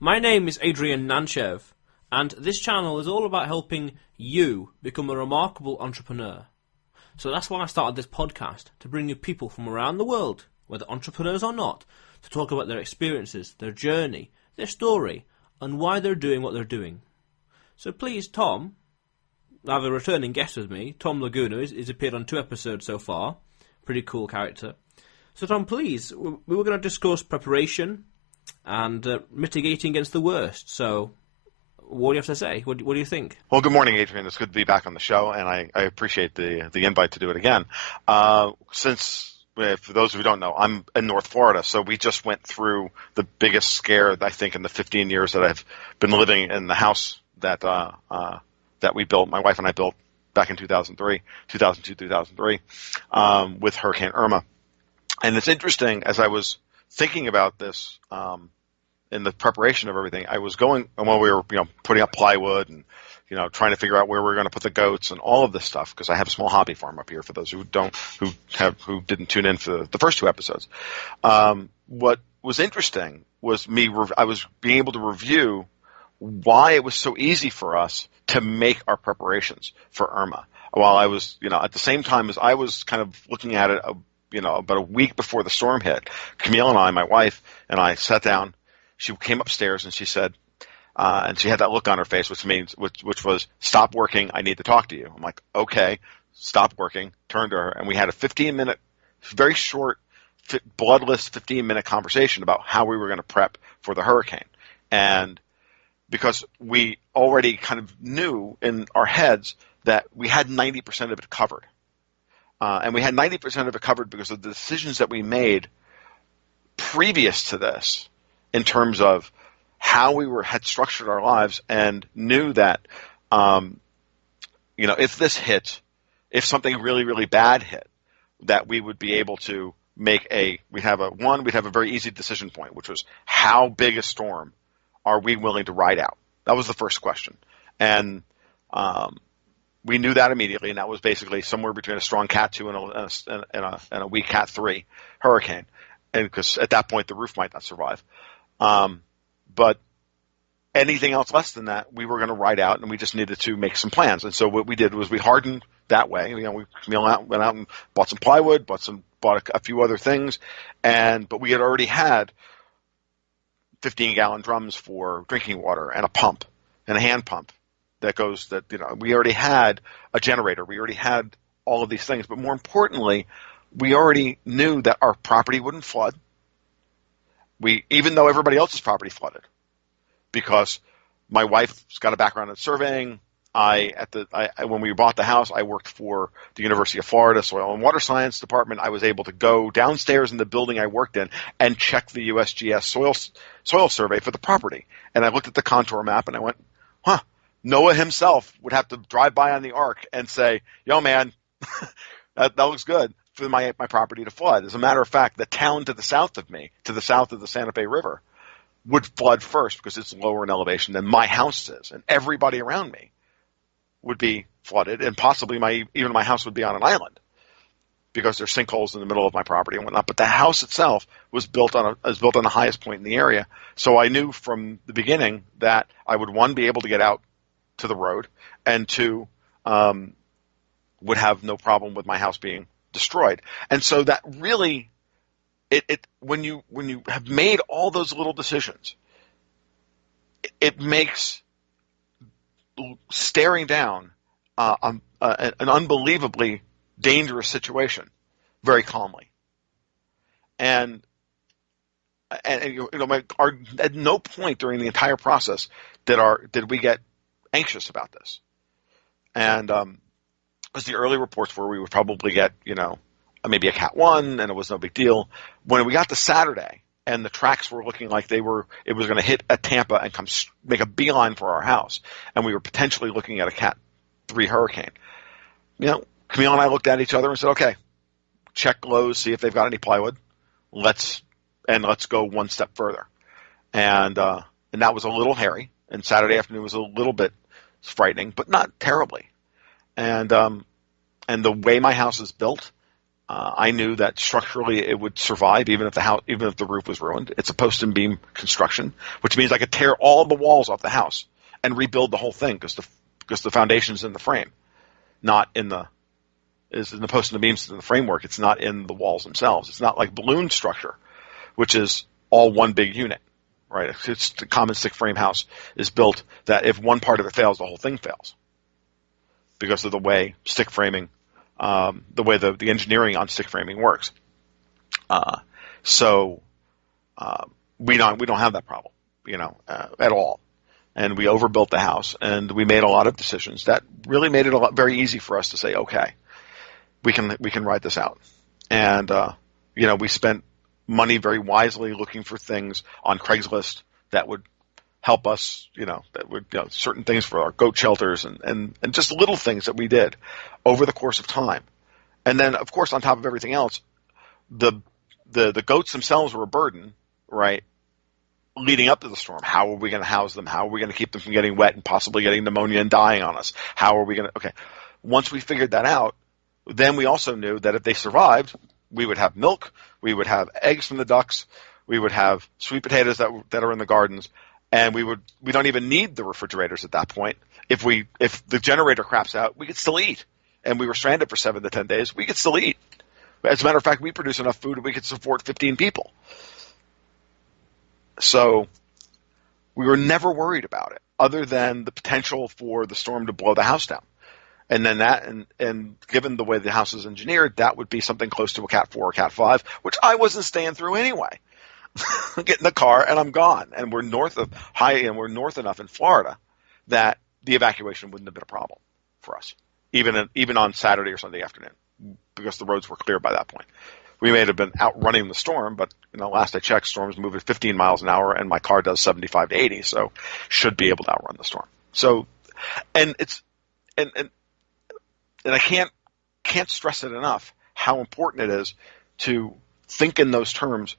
My name is Adrian Nantchev, and this channel is all about helping you become a remarkable entrepreneur. So that's why I started this podcast, to bring you people from around the world, whether entrepreneurs or not, to talk about their experiences, their journey, their story, and why they're doing what they're doing. So please, Tom, I have a returning guest with me. Tom Luongo he's appeared on 2 episodes so far. Pretty cool character. So Tom, please, we were going to discuss preparation and mitigating against the worst. So what do you have to say? What do you think? Well, good morning, Adrian. It's good to be back on the show, and I appreciate the invite to do it again. For those who don't know, I'm in North Florida, so we just went through the biggest scare, I think, in the 15 years that I've been living in the house that we built, my wife and I built back in 2002, 2003, with Hurricane Irma. And it's interesting, as I was thinking about this in the preparation of everything, I was going, and while we were putting up plywood and trying to figure out where we were going to put the goats and all of this stuff, because I have a small hobby farm up here. For those who didn't tune in for the first 2 episodes, what was interesting was I was being able to review why it was so easy for us to make our preparations for Irma. While I was, at the same time as I was kind of looking at it, about a week before the storm hit, Camille and I, my wife, and I sat down. She came upstairs and she said, and she had that look on her face, which was, "Stop working. I need to talk to you." I'm like, "Okay." Stop working. Turned to her, and we had a 15-minute, very short, bloodless 15-minute conversation about how we were going to prep for the hurricane. And because we already kind of knew in our heads that we had 90% of it covered. And we had 90% of it covered because of the decisions that we made previous to this in terms of how we had structured our lives, and knew that, if this hit, if something really, really bad hit, that we would be able to we'd have a very easy decision point, which was, how big a storm are we willing to ride out? That was the first question. And we knew that immediately, and that was basically somewhere between a strong Cat 2 and a weak Cat 3 hurricane, and because at that point the roof might not survive. But anything else less than that, we were going to ride out, and we just needed to make some plans. And so what we did was we hardened that way. We went out and bought some plywood, bought a few other things, but we had already had 15-gallon drums for drinking water and a pump and a hand pump we already had a generator. We already had all of these things. But more importantly, we already knew that our property wouldn't flood. Even though everybody else's property flooded, because my wife's got a background in surveying. When we bought the house, I worked for the University of Florida Soil and Water Science Department. I was able to go downstairs in the building I worked in and check the USGS soil survey for the property. And I looked at the contour map and I went, Noah himself would have to drive by on the ark and say, "Yo, man, that looks good for my property to flood." As a matter of fact, the town to the south of me, to the south of the Santa Fe River, would flood first because it's lower in elevation than my house is, and everybody around me would be flooded, and possibly even my house would be on an island because there's sinkholes in the middle of my property and whatnot. But the house itself was built on the highest point in the area, so I knew from the beginning that I would, 1, be able to get out to the road, and 2, would have no problem with my house being destroyed. And so that really, when you have made all those little decisions, it makes staring down an unbelievably dangerous situation very calmly. And at no point during the entire process did we get anxious about this. And because the early reports were we would probably get maybe a Cat 1, and it was no big deal. When we got to Saturday and the tracks were looking like it was going to hit at Tampa and make a beeline for our house, and we were potentially looking at a Cat 3 hurricane, Camille and I looked at each other and said, "Okay, check Lowe's, see if they've got any plywood. Let's go one step further." And that was a little hairy, and Saturday afternoon was a little bit frightening, but not terribly. And the way my house is built, I knew that structurally it would survive even if the roof was ruined. It's a post and beam construction, which means I could tear all the walls off the house and rebuild the whole thing because the foundation's in the frame, not in the post and the beams in the framework. It's not in the walls themselves. It's not like balloon structure, which is all one big unit, right? It's the common stick frame house is built that if one part of it fails, the whole thing fails because of the way stick framing, the way the engineering on stick framing works. So we don't have that problem, at all. And we overbuilt the house, and we made a lot of decisions that really made it very easy for us to say, okay, we can ride this out. And we spent money very wisely looking for things on Craigslist that would help us, that would certain things for our goat shelters and just little things that we did over the course of time. And then, of course, on top of everything else, the goats themselves were a burden, right? Leading up to the storm. How are we going to house them? How are we going to keep them from getting wet and possibly getting pneumonia and dying on us? How are we going to? Okay. Once we figured that out, then we also knew that if they survived, we would have milk, we would have eggs from the ducks, we would have sweet potatoes that are in the gardens, and we don't even need the refrigerators at that point. If the generator craps out, we could still eat. And we were stranded for 7 to 10 days, we could still eat. As a matter of fact, we produce enough food that we could support 15 people. So we were never worried about it, other than the potential for the storm to blow the house down. And then and given the way the house is engineered, that would be something close to a Cat 4 or Cat 5, which I wasn't staying through anyway. Get in the car and I'm gone. And we're north enough in Florida that the evacuation wouldn't have been a problem for us, even on Saturday or Sunday afternoon, because the roads were clear by that point. We may have been outrunning the storm, but last I checked, storms move at 15 miles an hour, and my car does 75 to 80, so should be able to outrun the storm. So, and I can't stress it enough how important it is to think in those terms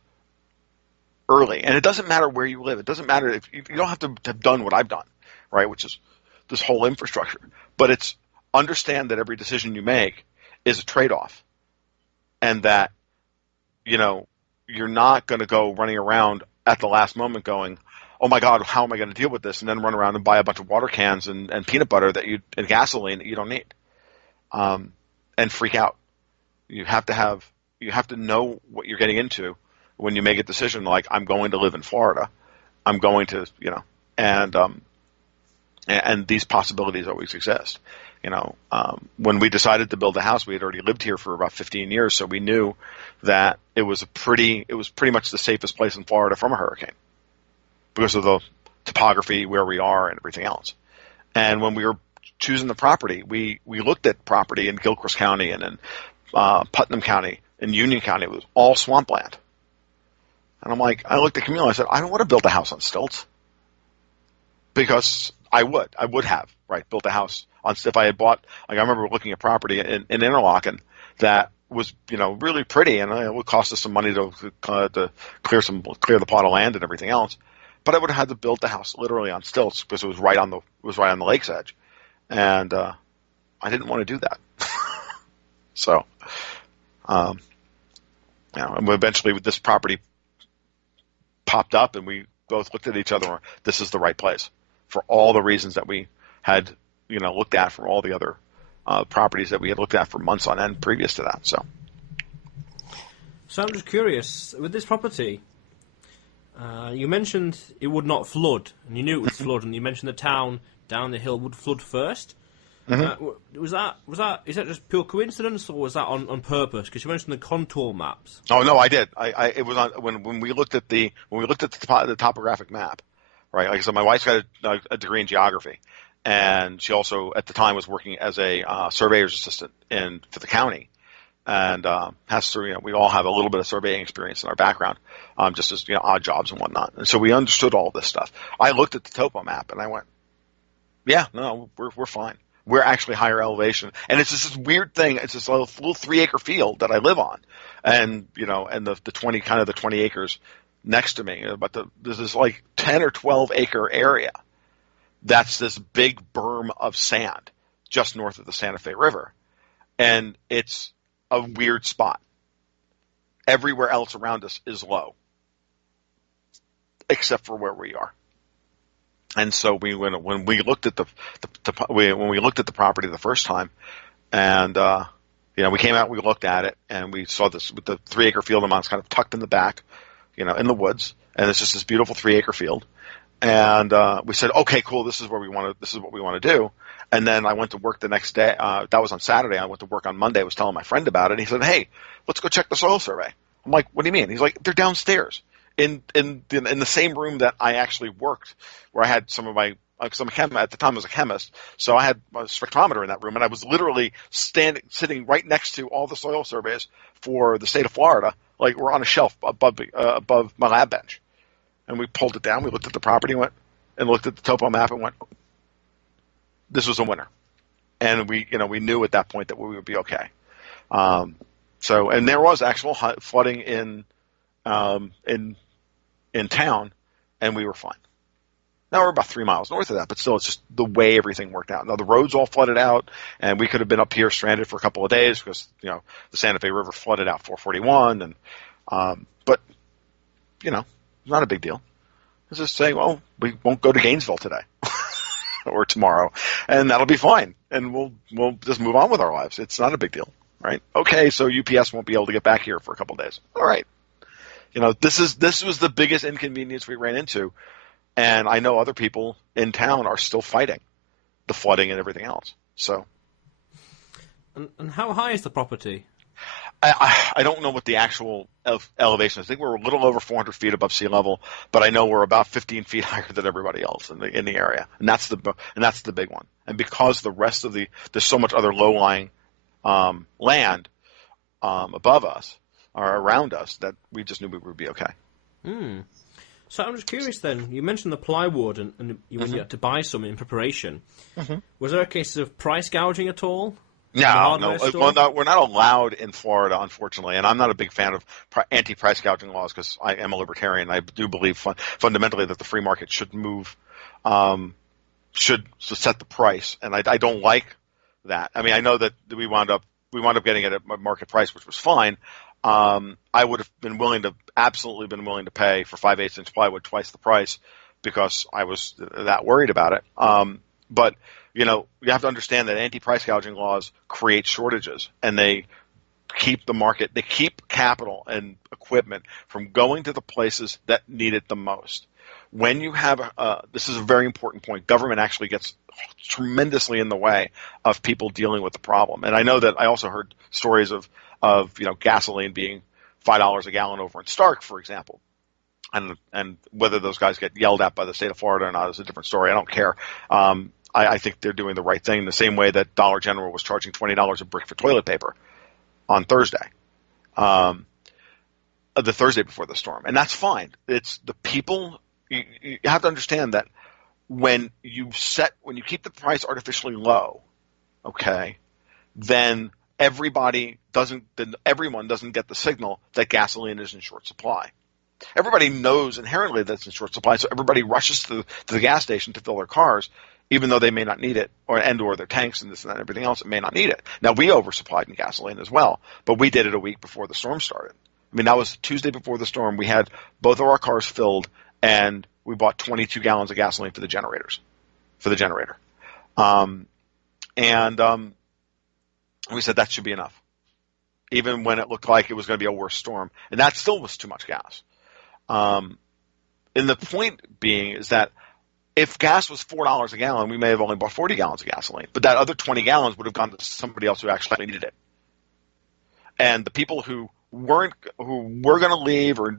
early. And it doesn't matter where you live. It doesn't matter if you don't have to have done what I've done, right? Which is this whole infrastructure. But it's understand that every decision you make is a trade-off, and that you're not going to go running around at the last moment going, oh my God, how am I going to deal with this? And then run around and buy a bunch of water cans and peanut butter and gasoline that you don't need. And freak out. You have to know what you're getting into when you make a decision like, I'm going to live in Florida. I'm going to, and these possibilities always exist. When we decided to build a house, we had already lived here for about 15 years, so we knew that it was pretty much the safest place in Florida from a hurricane because of the topography, where we are, and everything else. And when we were choosing the property, we looked at property in Gilchrist County and in Putnam County and Union County. It was all swampland. And I looked at Camille and I said, I don't want to build a house on stilts, because I would have, right, built a house on, if I had bought, I remember looking at property in Interlaken that was, really pretty, and it would cost us some money to clear the plot of land and everything else. But I would have had to build the house literally on stilts because it was right on the lake's edge. And I didn't want to do that. So, and eventually this property popped up, and we both looked at each other and were, this is the right place for all the reasons that we had, looked at from all the other properties that we had looked at for months on end previous to that. So I'm just curious, with this property, you mentioned it would not flood, and you knew it would flood, and you mentioned the town down the hill would flood first. Mm-hmm. Is that just pure coincidence, or was that on purpose? Because you mentioned the contour maps. Oh no, I did. It was on when we looked at the topographic map, right? Like I said, my wife's got a degree in geography, and she also at the time was working as a surveyor's assistant for the county, and has to. We all have a little bit of surveying experience in our background, just as odd jobs and whatnot. And so we understood all this stuff. I looked at the topo map and I went, yeah, no, we're fine. We're actually higher elevation, and it's just this weird thing. It's this little 3-acre field that I live on, and and the 20 acres next to me. But there's this like 10 or 12 acre area that's this big berm of sand just north of the Santa Fe River, and it's a weird spot. Everywhere else around us is low, except for where we are. And so when we looked at when we looked at the property the first time, and we came out, we looked at it, and we saw this with the 3-acre field amount kind of tucked in the back, in the woods, and it's just this beautiful 3-acre field. And we said, okay, cool, this is what we want to do. And then I went to work the next day. That was on Saturday. I went to work on Monday. I was telling my friend about it. And he said, hey, let's go check the soil survey. I'm like, what do you mean? He's like, they're downstairs in the same room that I actually worked, where I had some of my because at the time I was a chemist, so I had a spectrometer in that room, and I was literally sitting right next to all the soil surveys for the state of Florida. Like, we're on a shelf above my lab bench. And we pulled it down. We looked at the property and looked at the topo map and went, this was a winner. And we knew at that point that we would be okay. And there was actual flooding in town, and we were fine. Now we're about 3 miles north of that, but still, it's just the way everything worked out. Now the roads all flooded out, and we could have been up here stranded for a couple of days because the Santa Fe River flooded out 441, and but not a big deal. It's just saying, well, we won't go to Gainesville today or tomorrow, and that'll be fine, and we'll just move on with our lives. It's not a big deal, right? Okay, so UPS won't be able to get back here for a couple of days. All right, this was the biggest inconvenience we ran into. And I know other people in town are still fighting the flooding and everything else. So, and how high is the property? I don't know what the actual elevation is. I think we're a little over 400 feet above sea level, but I know we're about 15 feet higher than everybody else in the area, and that's the big one. And because the rest of there's so much other low lying land above us or around us that we just knew we would be okay. Hmm. So I'm just curious then, you mentioned the plywood and when you had to buy some in preparation. Mm-hmm. Was there a case of price gouging at all? No. Well, we're not allowed in Florida, unfortunately, and I'm not a big fan of anti-price gouging laws because I am a libertarian. I do believe fundamentally that the free market should should set the price, and I don't like that. I mean, I know that we wound up getting it at market price, which was fine. I would have absolutely been willing to pay for 5/8-inch plywood twice the price because I was that worried about it. But you have to understand that anti-price gouging laws create shortages, and they keep capital and equipment from going to the places that need it the most. When you have this is a very important point. Government actually gets tremendously in the way of people dealing with the problem. And I know that I also heard stories of gasoline being $5 a gallon over in Stark, for example, and whether those guys get yelled at by the state of Florida or not is a different story. I don't care. I think they're doing the right thing, the same way that Dollar General was charging $20 a brick for toilet paper on Thursday, the Thursday before the storm, and that's fine. It's the people. You have to understand that when you keep the price artificially low, okay, then everyone doesn't get the signal that gasoline is in short supply. Everybody knows inherently that it's in short supply, so everybody rushes to the gas station to fill their cars, even though they may not need it, or their tanks and this and that and everything else, it may not need it. Now, we oversupplied in gasoline as well, but we did it a week before the storm started. I mean, that was Tuesday before the storm. We had both of our cars filled, and we bought 22 gallons of gasoline for the generator. We said that should be enough, even when it looked like it was going to be a worse storm. And that still was too much gas. And the point being is that if gas was $4 a gallon, we may have only bought 40 gallons of gasoline, but that other 20 gallons would have gone to somebody else who actually needed it. And the people who were going to leave or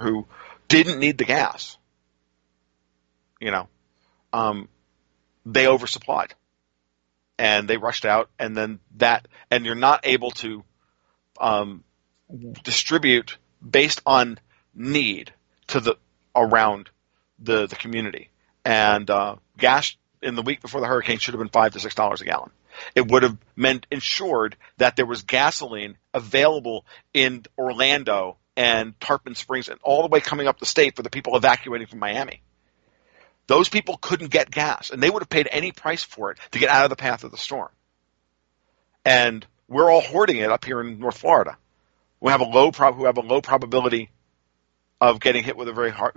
who didn't need the gas, they oversupplied. And they rushed out, and then and you're not able to distribute based on need to around the community. And gas in the week before the hurricane should have been $5 to $6 a gallon. It would have ensured that there was gasoline available in Orlando and Tarpon Springs and all the way coming up the state for the people evacuating from Miami. Those people couldn't get gas, and they would have paid any price for it to get out of the path of the storm. And we're all hoarding it up here in North Florida. We have a low probability of getting hit with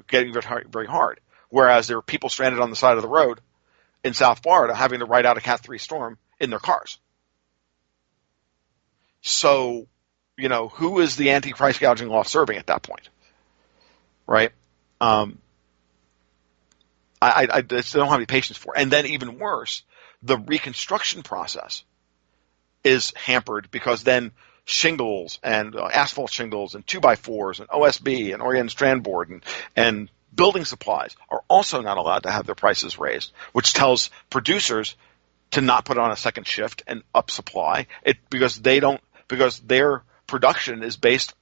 getting very hard. Whereas there are people stranded on the side of the road in South Florida having to ride out a Cat 3 storm in their cars. So, who is the anti-price gouging law serving at that point? Right? I just don't have any patience for it. And then even worse, the reconstruction process is hampered because then shingles and asphalt shingles and 2x4s and OSB and Orient strand board and building supplies are also not allowed to have their prices raised, which tells producers to not put on a second shift and up supply it because their production is based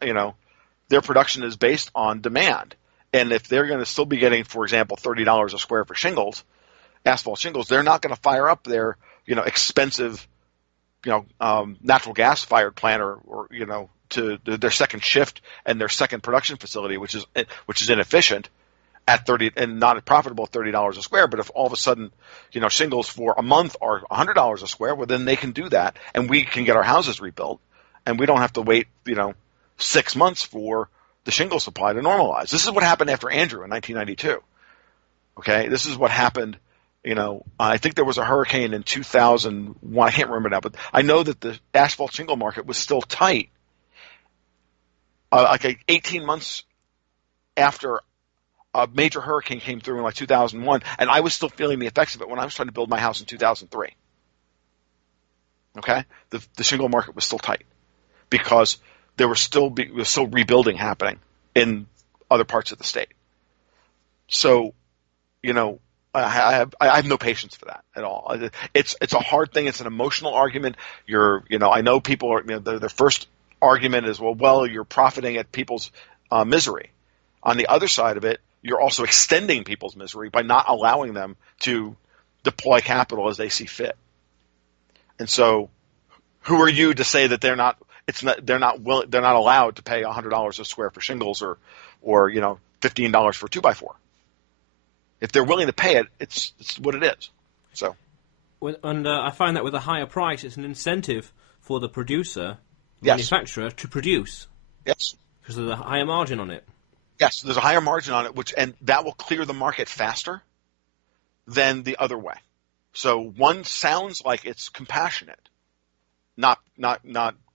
on demand. And if they're going to still be getting, for example, $30 a square for shingles, asphalt shingles, they're not going to fire up their, expensive, natural gas fired plant or to their second shift and their second production facility, which is inefficient at 30 and not profitable at $30 a square. But if all of a sudden, shingles for a month are $100 a square, well, then they can do that and we can get our houses rebuilt and we don't have to wait, 6 months for the shingle supply to normalize. This is what happened after Andrew in 1992. Okay, this is what happened. I think there was a hurricane in 2001. I can't remember now, but I know that the asphalt shingle market was still tight. 18 months after a major hurricane came through in 2001, and I was still feeling the effects of it when I was trying to build my house in 2003. Okay, the shingle market was still tight because there was still rebuilding happening in other parts of the state. So, I have no patience for that at all. It's a hard thing. It's an emotional argument. I know people are, their first argument is, well, you're profiting at people's misery. On the other side of it, you're also extending people's misery by not allowing them to deploy capital as they see fit. And so, who are you to say that they're not allowed to pay $100 a square for shingles or $15 for 2x4? If they're willing to pay it, it's what it is. So, and I find that with a higher price, it's an incentive for the producer, yes, manufacturer, to produce. Yes, because there's a higher margin on it. Yes, there's a higher margin on it, and that will clear the market faster than the other way. So one sounds like it's compassionate, not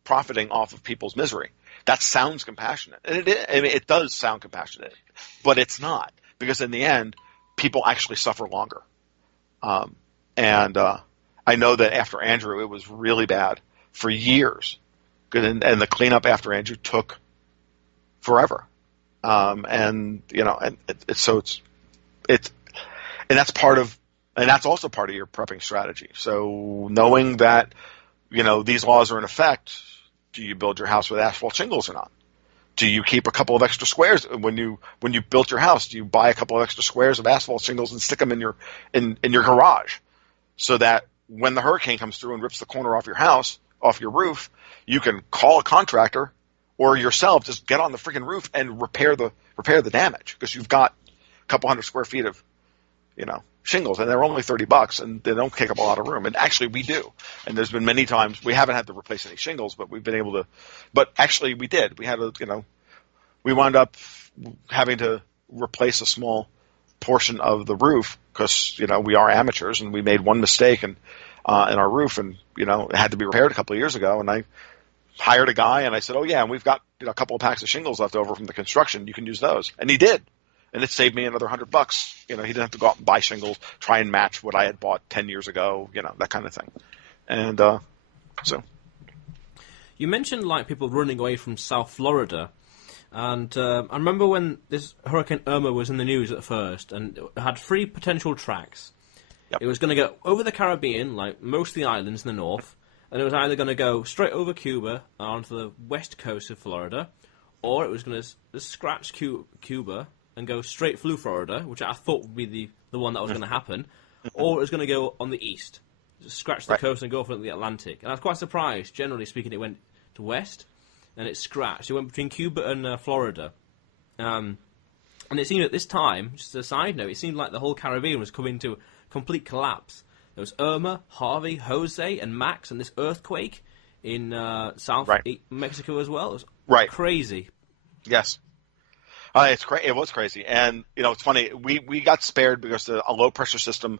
profiting off of people's misery. That sounds compassionate, and it does sound compassionate, but it's not, because in the end, people actually suffer longer. And I know that after Andrew, it was really bad for years, and the cleanup after Andrew took forever. And that's also part of your prepping strategy. So knowing that, these laws are in effect, do you build your house with asphalt shingles or not? Do you keep a couple of extra squares when you built your house? Do you buy a couple of extra squares of asphalt shingles and stick them in your garage, so that when the hurricane comes through and rips the corner off your house, off your roof, you can call a contractor or yourself, just get on the freaking roof and repair the damage, because you've got a couple hundred square feet of shingles, and they're only $30 and they don't take up a lot of room. And actually we do. And there's been many times we haven't had to replace any shingles, but we've been able to, but actually we did. We had we wound up having to replace a small portion of the roof because, we are amateurs and we made one mistake in our roof, and, it had to be repaired a couple of years ago. And I hired a guy and I said, oh yeah, and we've got a couple of packs of shingles left over from the construction. You can use those. And he did. And it saved me another $100. He didn't have to go out and buy shingles, try and match what I had bought 10 years ago, that kind of thing. And so. You mentioned people running away from South Florida. And I remember when this Hurricane Irma was in the news at first, and it had 3 potential tracks. Yep. It was going to go over the Caribbean, like most of the islands in the north, and it was either going to go straight over Cuba onto the west coast of Florida, or it was going to scratch Cuba and go straight through Florida, which I thought would be the one that was going to happen, or it was going to go on the east, just scratch the coast and go for the Atlantic. And I was quite surprised. Generally speaking, it went to west, and it scratched. It went between Cuba and Florida. And it seemed at this time, just a side note, it seemed like the whole Caribbean was coming to complete collapse. There was Irma, Harvey, Jose, and Max, and this earthquake in South Right. Mexico as well. It was Right. crazy. Yes. It was crazy, and it's funny. We got spared because a low pressure system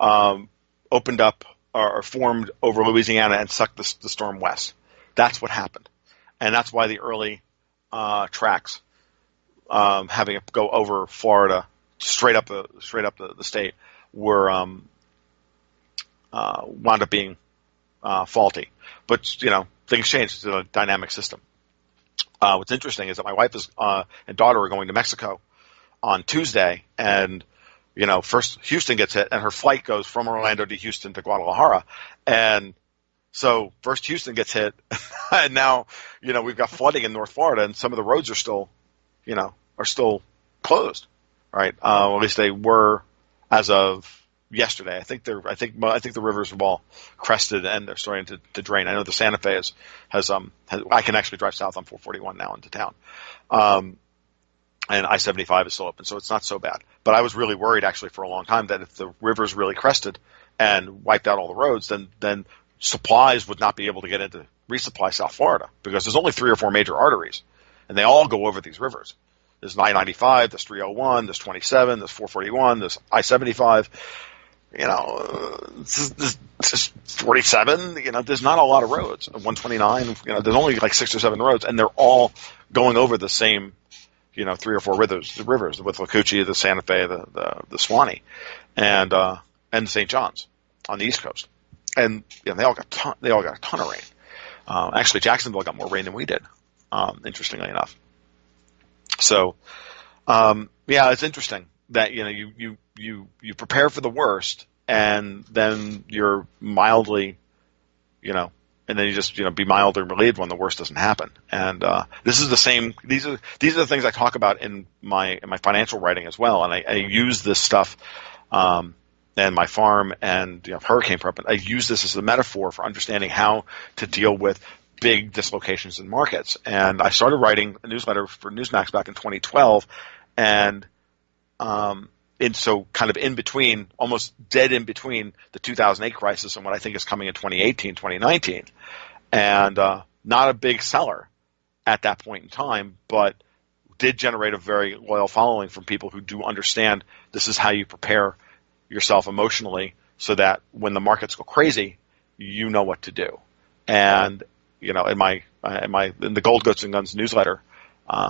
opened up or formed over Louisiana and sucked the storm west. That's what happened, and that's why the early tracks having it go over Florida straight up the state were wound up being faulty. But things changed. It's a dynamic system. What's interesting is that my wife and daughter are going to Mexico on Tuesday, and first Houston gets hit, and her flight goes from Orlando to Houston to Guadalajara, and so first Houston gets hit, and now we've got flooding in North Florida, and some of the roads are still closed, right? At least they were as of yesterday. I think the rivers have all crested and they're starting to drain. I know the Santa Fe has I can actually drive south on 441 now into town. And I-75 is still open, so it's not so bad. But I was really worried actually for a long time that if the rivers really crested and wiped out all the roads, then supplies would not be able to get into resupply South Florida, because there's only 3 or 4 major arteries and they all go over these rivers. There's I-95, there's 301, there's 27, there's 441, there's I-75. This 47, there's not a lot of roads. 129, there's only like 6 or 7 roads, and they're all going over the same, 3 or 4 rivers with La Cucci, the Santa Fe, the Swanee, and St. John's on the East Coast. And they all got a ton of rain. Actually, Jacksonville got more rain than we did, interestingly enough. So, it's interesting that you prepare for the worst, and then you're mildly, and then you just be mildly relieved when the worst doesn't happen. And this is the same. These are the things I talk about in my financial writing as well. And I use this stuff, and my farm and hurricane prep. I use this as a metaphor for understanding how to deal with big dislocations in markets. And I started writing a newsletter for Newsmax back in 2012, and so kind of in between, almost dead in between the 2008 crisis and what I think is coming in 2018, 2019. And not a big seller at that point in time, but did generate a very loyal following from people who do understand this is how you prepare yourself emotionally so that when the markets go crazy, you know what to do. And in the Gold, Goats, and Guns newsletter,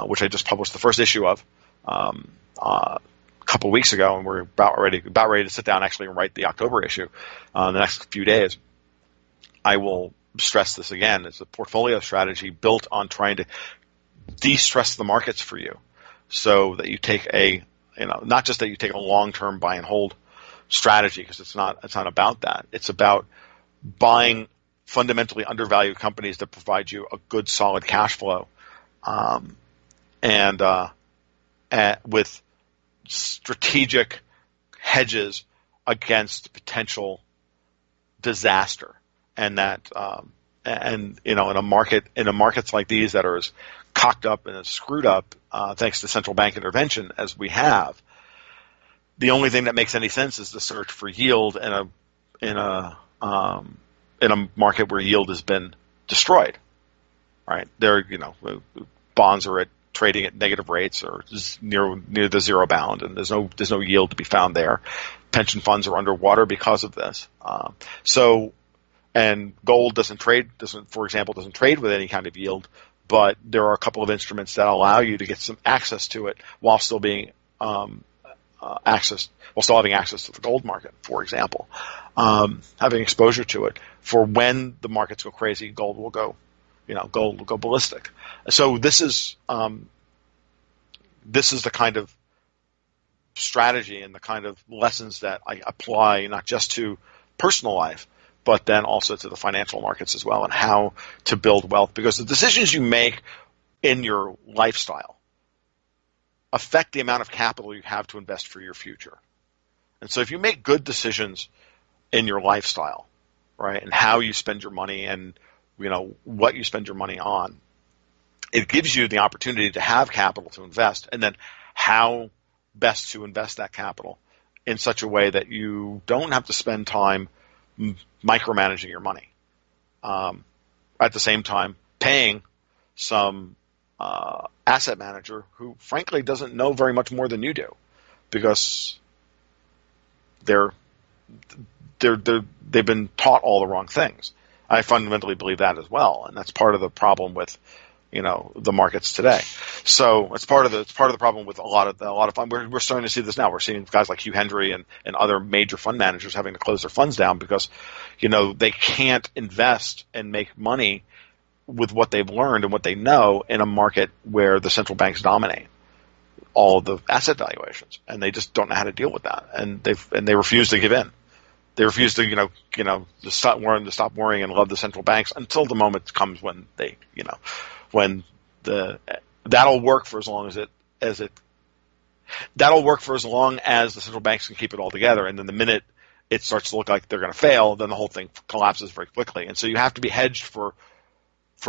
which I just published the first issue of a couple of weeks ago, and we're about ready to sit down actually and write the October issue in the next few days. I will stress this again. It's a portfolio strategy built on trying to de-stress the markets for you, so that you take not just that you take a long-term buy and hold strategy, because it's not about that. It's about buying fundamentally undervalued companies that provide you a good, solid cash flow, and with strategic hedges against potential disaster. And that, in markets like these that are as cocked up and as screwed up, thanks to central bank intervention as we have, the only thing that makes any sense is the search for yield in a market where yield has been destroyed, right? Bonds are trading at negative rates or near the zero bound, and there's no yield to be found there. Pension funds are underwater because of this. And gold doesn't trade with any kind of yield, but there are a couple of instruments that allow you to get some access to it while still being having access to the gold market, for example, having exposure to it for when the markets go crazy. Gold will go ballistic. So this is the kind of strategy and the kind of lessons that I apply not just to personal life, but then also to the financial markets as well, and how to build wealth, because the decisions you make in your lifestyle affect the amount of capital you have to invest for your future. And so if you make good decisions in your lifestyle, right, and how you spend your money and what you spend your money on, it gives you the opportunity to have capital to invest, and then how best to invest that capital in such a way that you don't have to spend time micromanaging your money. at the same time paying some asset manager who, frankly, doesn't know very much more than you do, because they've been taught all the wrong things. I fundamentally believe that as well, and that's part of the problem with the markets today. So it's part of the problem with a lot of fund. We're starting to see this now. We're seeing guys like Hugh Hendry and other major fund managers having to close their funds down because they can't invest and make money with what they've learned and what they know in a market where the central banks dominate all of the asset valuations, and they just don't know how to deal with that, and they refuse to give in. They refuse to to stop worrying and love the central banks until the moment comes when they when that'll work for as long as that'll work for as long as the central banks can keep it all together, and then the minute it starts to look like they're going to fail, then the whole thing collapses very quickly. And so you have to be hedged for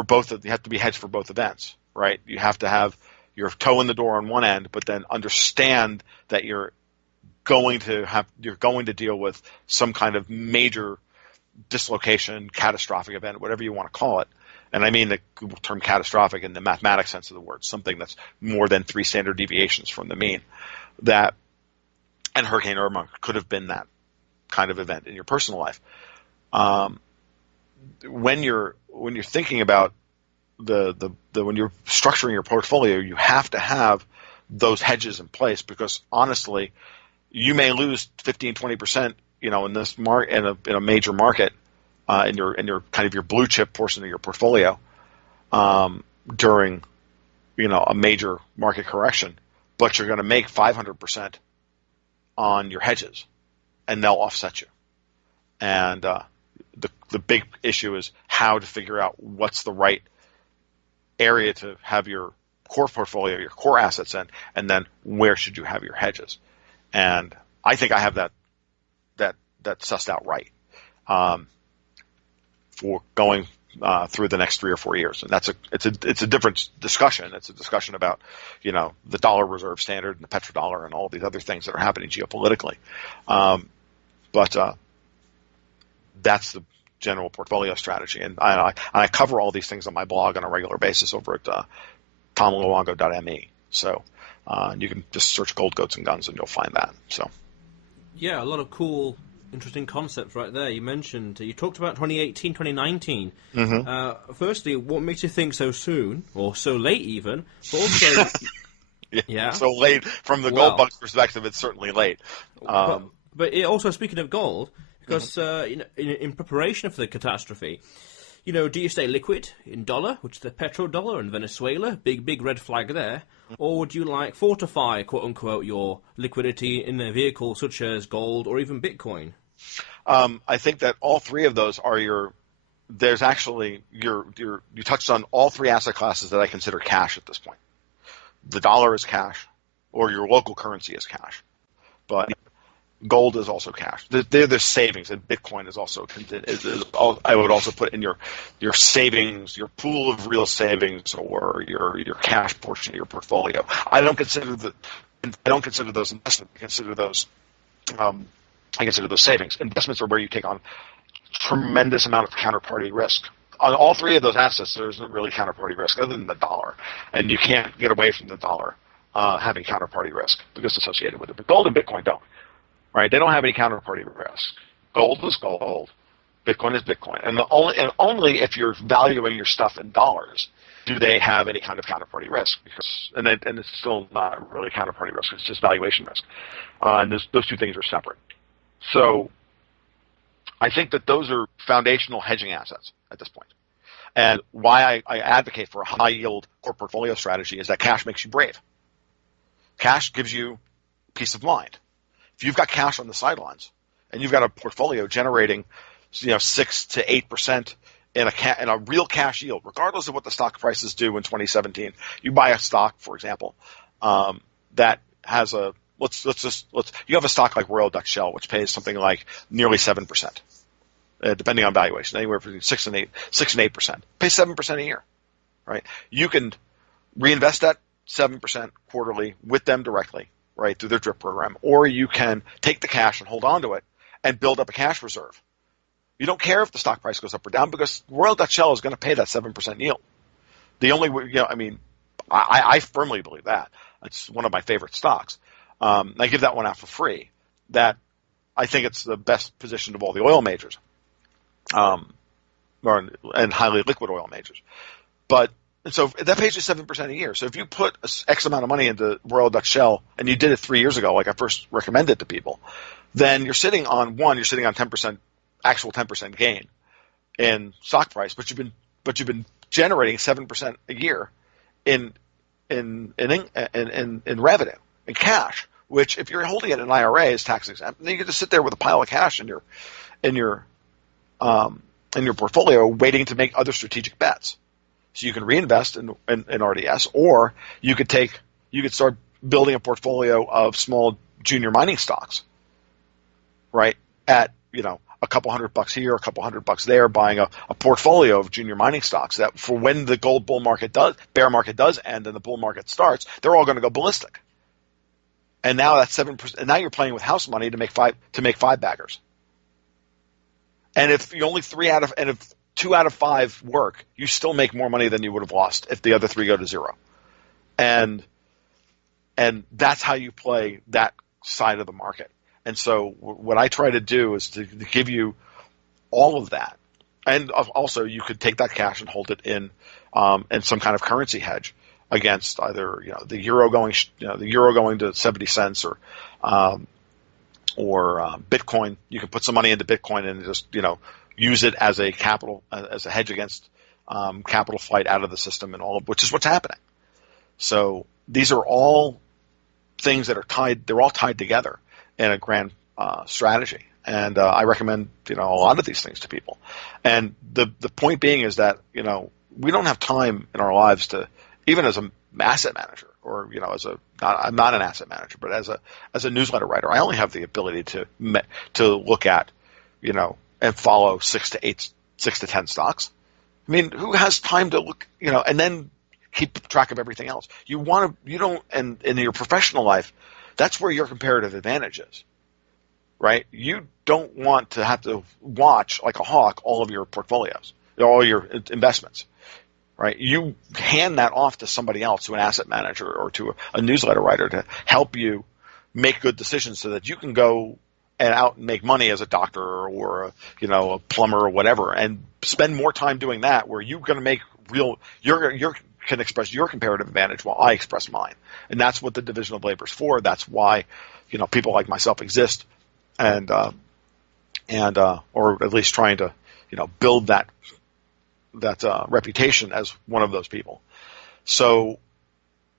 both events, right? You have to have your toe in the door on one end, but then understand that you're going to deal with some kind of major dislocation, catastrophic event, whatever you want to call it. And I mean the term catastrophic in the mathematics sense of the word, something that's more than 3 standard deviations from the mean. And Hurricane Irma could have been that kind of event in your personal life. When you're thinking about when you're structuring your portfolio, you have to have those hedges in place, because honestly, you may lose 15-20%, in this in a major market, in your kind of your blue chip portion of your portfolio, during a major market correction, but you're going to make 500% on your hedges, and they'll offset you. And the big issue is how to figure out what's the right area to have your core portfolio, your core assets in, and then where should you have your hedges. And I think I have that sussed out right for going through the next 3 or 4 years. And it's a different discussion. It's a discussion about the dollar reserve standard and the petrodollar and all these other things that are happening geopolitically. But that's the general portfolio strategy, and I cover all these things on my blog on a regular basis over at tomluongo.me. So you can just search Gold, Goats, and Guns, and you'll find that. So yeah, a lot of cool, interesting concepts right there. You talked about 2018, 2019. Mm-hmm. Firstly, what makes you think so soon, or so late even? But also, yeah, so late from the gold bug's perspective, it's certainly late. But also, speaking of gold, because in preparation for the catastrophe, do you stay liquid in dollar, which is the petrodollar, and Venezuela, big red flag there, or would you fortify, quote unquote, your liquidity in a vehicle such as gold or even Bitcoin? I think that all three of those are you touched on all three asset classes that I consider cash at this point. The dollar is cash, or your local currency is cash, but gold is also cash. They're the savings, and Bitcoin is also. I would also put in your savings, your pool of real savings, or your cash portion of your portfolio. I don't consider those investments. I consider those savings. Investments are where you take on tremendous amount of counterparty risk. On all three of those assets, there isn't really counterparty risk other than the dollar, and you can't get away from the dollar having counterparty risk because it's associated with it. But gold and Bitcoin don't. Right? They don't have any counterparty risk. Gold is gold. Bitcoin is Bitcoin. And only if you're valuing your stuff in dollars do they have any kind of counterparty risk. And it's still not really counterparty risk. It's just valuation risk. And those two things are separate. So I think that those are foundational hedging assets at this point. And why I advocate for a high-yield core portfolio strategy is that cash makes you brave. Cash gives you peace of mind. If you've got cash on the sidelines and you've got a portfolio generating, 6 to 8% in a real cash yield, regardless of what the stock prices do in 2017, you buy a stock, for example, that has you have a stock like Royal Dutch Shell, which pays something like nearly 7%, depending on valuation, anywhere between 6 and 8%. Pays 7% a year, right? You can reinvest that 7% quarterly with them directly, right, through their DRIP program, or you can take the cash and hold on to it and build up a cash reserve. You don't care if the stock price goes up or down because Royal Dutch Shell is going to pay that 7% yield. The only, I firmly believe that. It's one of my favorite stocks. I give that one out for free. That I think it's the best positioned of all the oil majors, and highly liquid oil majors. But so that pays you 7% a year. So if you put X amount of money into Royal Dutch Shell and you did it 3 years ago, like I first recommended to people, then you're sitting on 10% actual 10% gain in stock price, but you've been generating 7% a year in revenue, in cash, which if you're holding it in an IRA is tax exempt, then you can just sit there with a pile of cash in your portfolio waiting to make other strategic bets. So you can reinvest in RDS, or you could start building a portfolio of small junior mining stocks, right? At, a couple $100 here, a couple $100 there, buying a portfolio of junior mining stocks that for when the gold bear market does end and the bull market starts, they're all going to go ballistic. And now that's 7%. And now you're playing with house money to make five baggers. And if you only if 2 out of 5 work, you still make more money than you would have lost if the other 3 go to zero. And that's how you play that side of the market. And so what I try to do is to give you all of that. And also you could take that cash and hold it in some kind of currency hedge against either the euro going to 70 cents or Bitcoin. You can put some money into Bitcoin and just use it as a hedge against capital flight out of the system, and which is what's happening. So these are all things that are tied. They're all tied together in a grand strategy, and I recommend a lot of these things to people. And the point being is that we don't have time in our lives to, even as an asset manager, or I'm not an asset manager, but as a newsletter writer, I only have the ability to look at and follow 6 to 10 stocks. I mean, who has time to look and then keep track of everything else? And in your professional life, that's where your comparative advantage is, right? You don't want to have to watch like a hawk all of your portfolios, all your investments, right? You hand that off to somebody else, to an asset manager or to a newsletter writer, to help you make good decisions so that you can go out and make money as a doctor or a plumber or whatever, and spend more time doing that, where you're going to make can express your comparative advantage while I express mine. And that's what the division of labor is for. That's why, people like myself exist, and or at least trying to, build that reputation as one of those people. So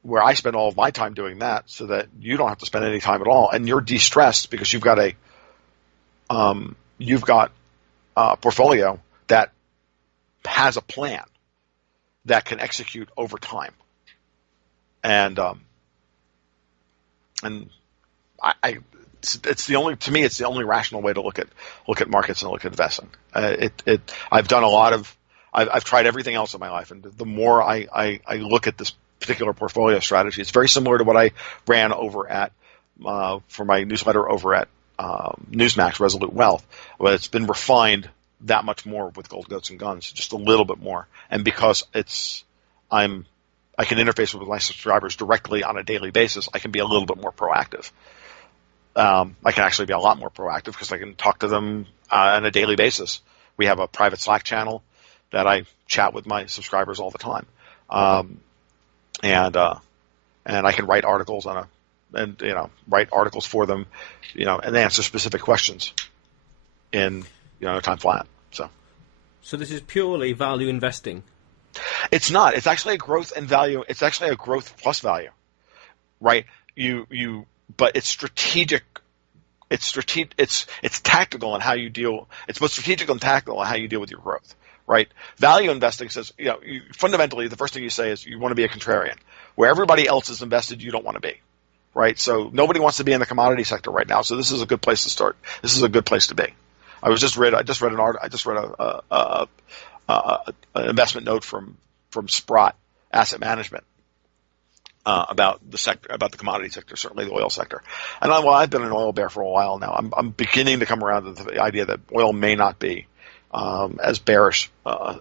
where I spend all of my time doing that, so that you don't have to spend any time at all, and you're de-stressed because you've got a portfolio that has a plan that can execute over time. And it's the only rational way to look at markets and look at investing. I've done I've tried everything else in my life, and the more I look at this particular portfolio strategy, it's very similar to what I ran over at for my newsletter over at Newsmax Resolute Wealth, but it's been refined that much more with Gold, Goats, and Guns, just a little bit more. And because I can interface with my subscribers directly on a daily basis, I can be a little bit more proactive. I can actually be a lot more proactive because I can talk to them on a daily basis. We have a private Slack channel that I chat with my subscribers all the time, and I can write articles write articles for them, and answer specific questions in time flat. So this is purely value investing. It's not. It's actually a growth and value. It's actually a growth plus value, right? But it's strategic. It's tactical in how you deal. It's both strategic and tactical in how you deal with your growth, right? Value investing says, fundamentally, the first thing you say is you want to be a contrarian. Where everybody else is invested, you don't want to be, right? So nobody wants to be in the commodity sector right now. So this is a good place to start. This is a good place to be. I just read an investment note from Sprott Asset Management about the sector, about the commodity sector, certainly the oil sector. And I've been an oil bear for a while now. I'm beginning to come around to the idea that oil may not be as bearish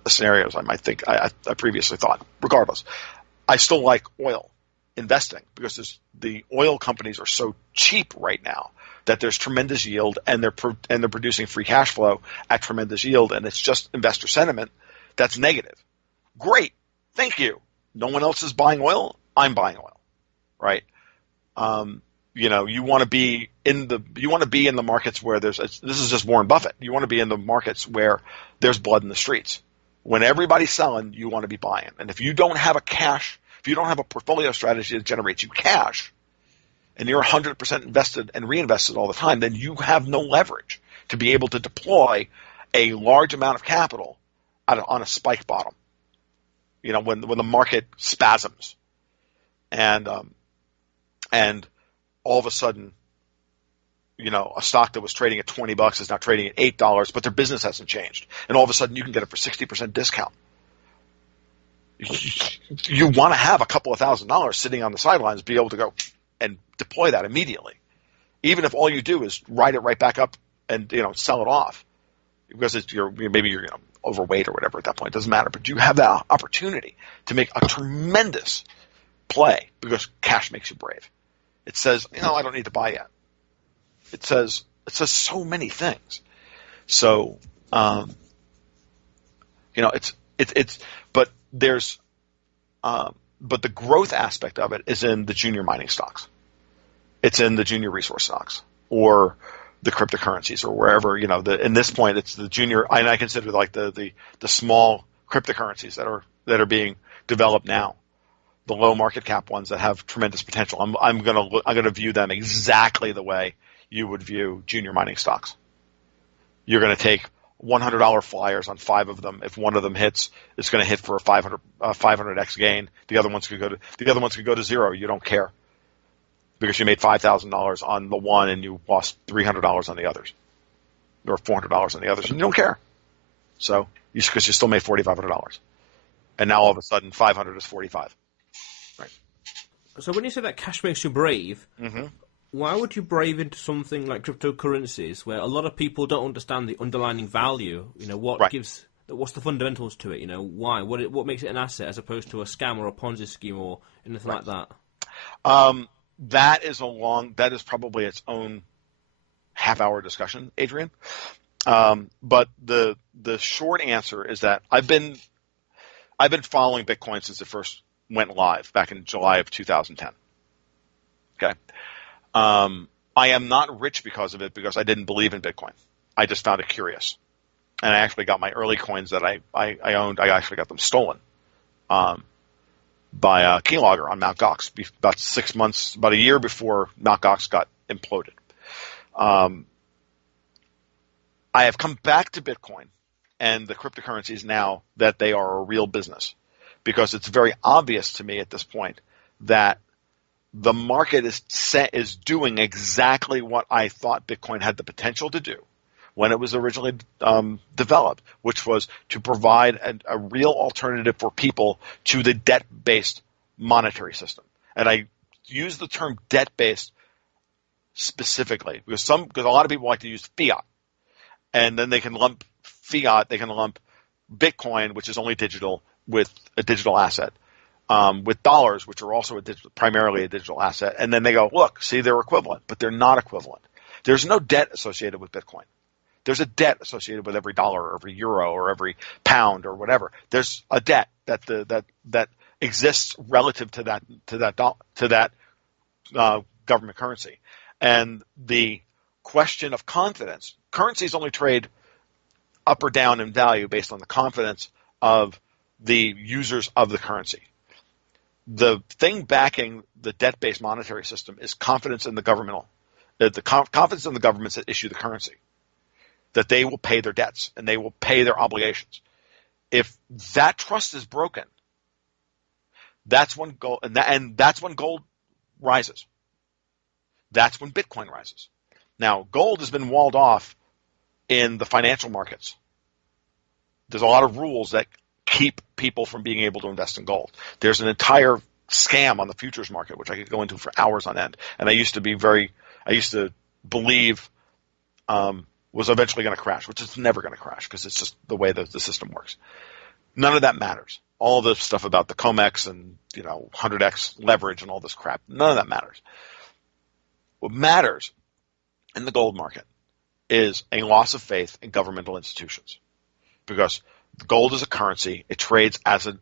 scenarios I previously thought. Regardless, I still like oil investing because the oil companies are so cheap right now that there's tremendous yield, and they're producing free cash flow at tremendous yield, and it's just investor sentiment that's negative. Great, thank you. No one else is buying oil. I'm buying oil, right? You want to be in the markets where this is just Warren Buffett. You want to be in the markets where there's blood in the streets. When everybody's selling, you want to be buying. And if you don't have a portfolio strategy that generates you cash, and you're 100% invested and reinvested all the time, then you have no leverage to be able to deploy a large amount of capital on a spike bottom. When the market spasms, and all of a sudden, a stock that was trading at $20 is now trading at $8, but their business hasn't changed, and all of a sudden you can get it for 60% discount. You want to have a couple of $1,000s sitting on the sidelines, be able to go and deploy that immediately, even if all you do is ride it right back up and sell it off, because maybe you're overweight or whatever at that point. It doesn't matter, but you have that opportunity to make a tremendous play because cash makes you brave. It says, I don't need to buy yet. It says so many things. So, but the growth aspect of it is in the junior mining stocks. It's in the junior resource stocks or the cryptocurrencies or wherever, in this point, it's the junior, and I consider like the small cryptocurrencies that are being developed now, the low market cap ones that have tremendous potential. I'm going to view them exactly the way you would view junior mining stocks. You're going to take $100 flyers on 5 of them. If one of them hits, it's going to hit for a 500x gain. The other ones could go to zero. You don't care because you made $5,000 on the one and you lost $300 on the others, or $400 on the others, and you don't care. So because you still made $4,500, and now all of a sudden 500 is 45. Right. So when you say that cash makes you brave, mm-hmm. Why would you brave into something like cryptocurrencies, where a lot of people don't understand the underlying value? What's the fundamentals to it? Why? What makes it an asset as opposed to a scam or a Ponzi scheme or anything like that? That is probably its own half-hour discussion, Adrian. But the short answer is that I've been following Bitcoin since it first went live back in July of 2010. Okay. I am not rich because of it, because I didn't believe in Bitcoin. I just found it curious. And I actually got my early coins that I owned, I actually got them stolen by a keylogger on Mt. Gox about a year before Mt. Gox got imploded. I have come back to Bitcoin and the cryptocurrencies now that they are a real business, because it's very obvious to me at this point that the market is doing exactly what I thought Bitcoin had the potential to do when it was originally developed, which was to provide a real alternative for people to the debt-based monetary system. And I use the term debt-based specifically because a lot of people like to use fiat, and then they can lump Bitcoin, which is only digital, with a digital asset. With dollars, which are also primarily a digital asset, and then they go, look, see, they're equivalent, but they're not equivalent. There's no debt associated with Bitcoin. There's a debt associated with every dollar or every euro or every pound or whatever. There's a debt that exists relative to that government currency. And the question of confidence, currencies only trade up or down in value based on the confidence of the users of the currency. The thing backing the debt-based monetary system is confidence in the confidence in the governments that issue the currency, that they will pay their debts and they will pay their obligations. If that trust is broken, that's when gold, and that's when gold rises. That's when Bitcoin rises. Now, gold has been walled off in the financial markets. There's a lot of rules that keep people from being able to invest in gold. There's an entire scam on the futures market, which I could go into for hours on end. And I used to believe was eventually going to crash, which is never going to crash because it's just the way the system works. None of that matters. All the stuff about the COMEX and 100x leverage and all this crap, none of that matters. What matters in the gold market is a loss of faith in governmental institutions, because gold is a currency. It trades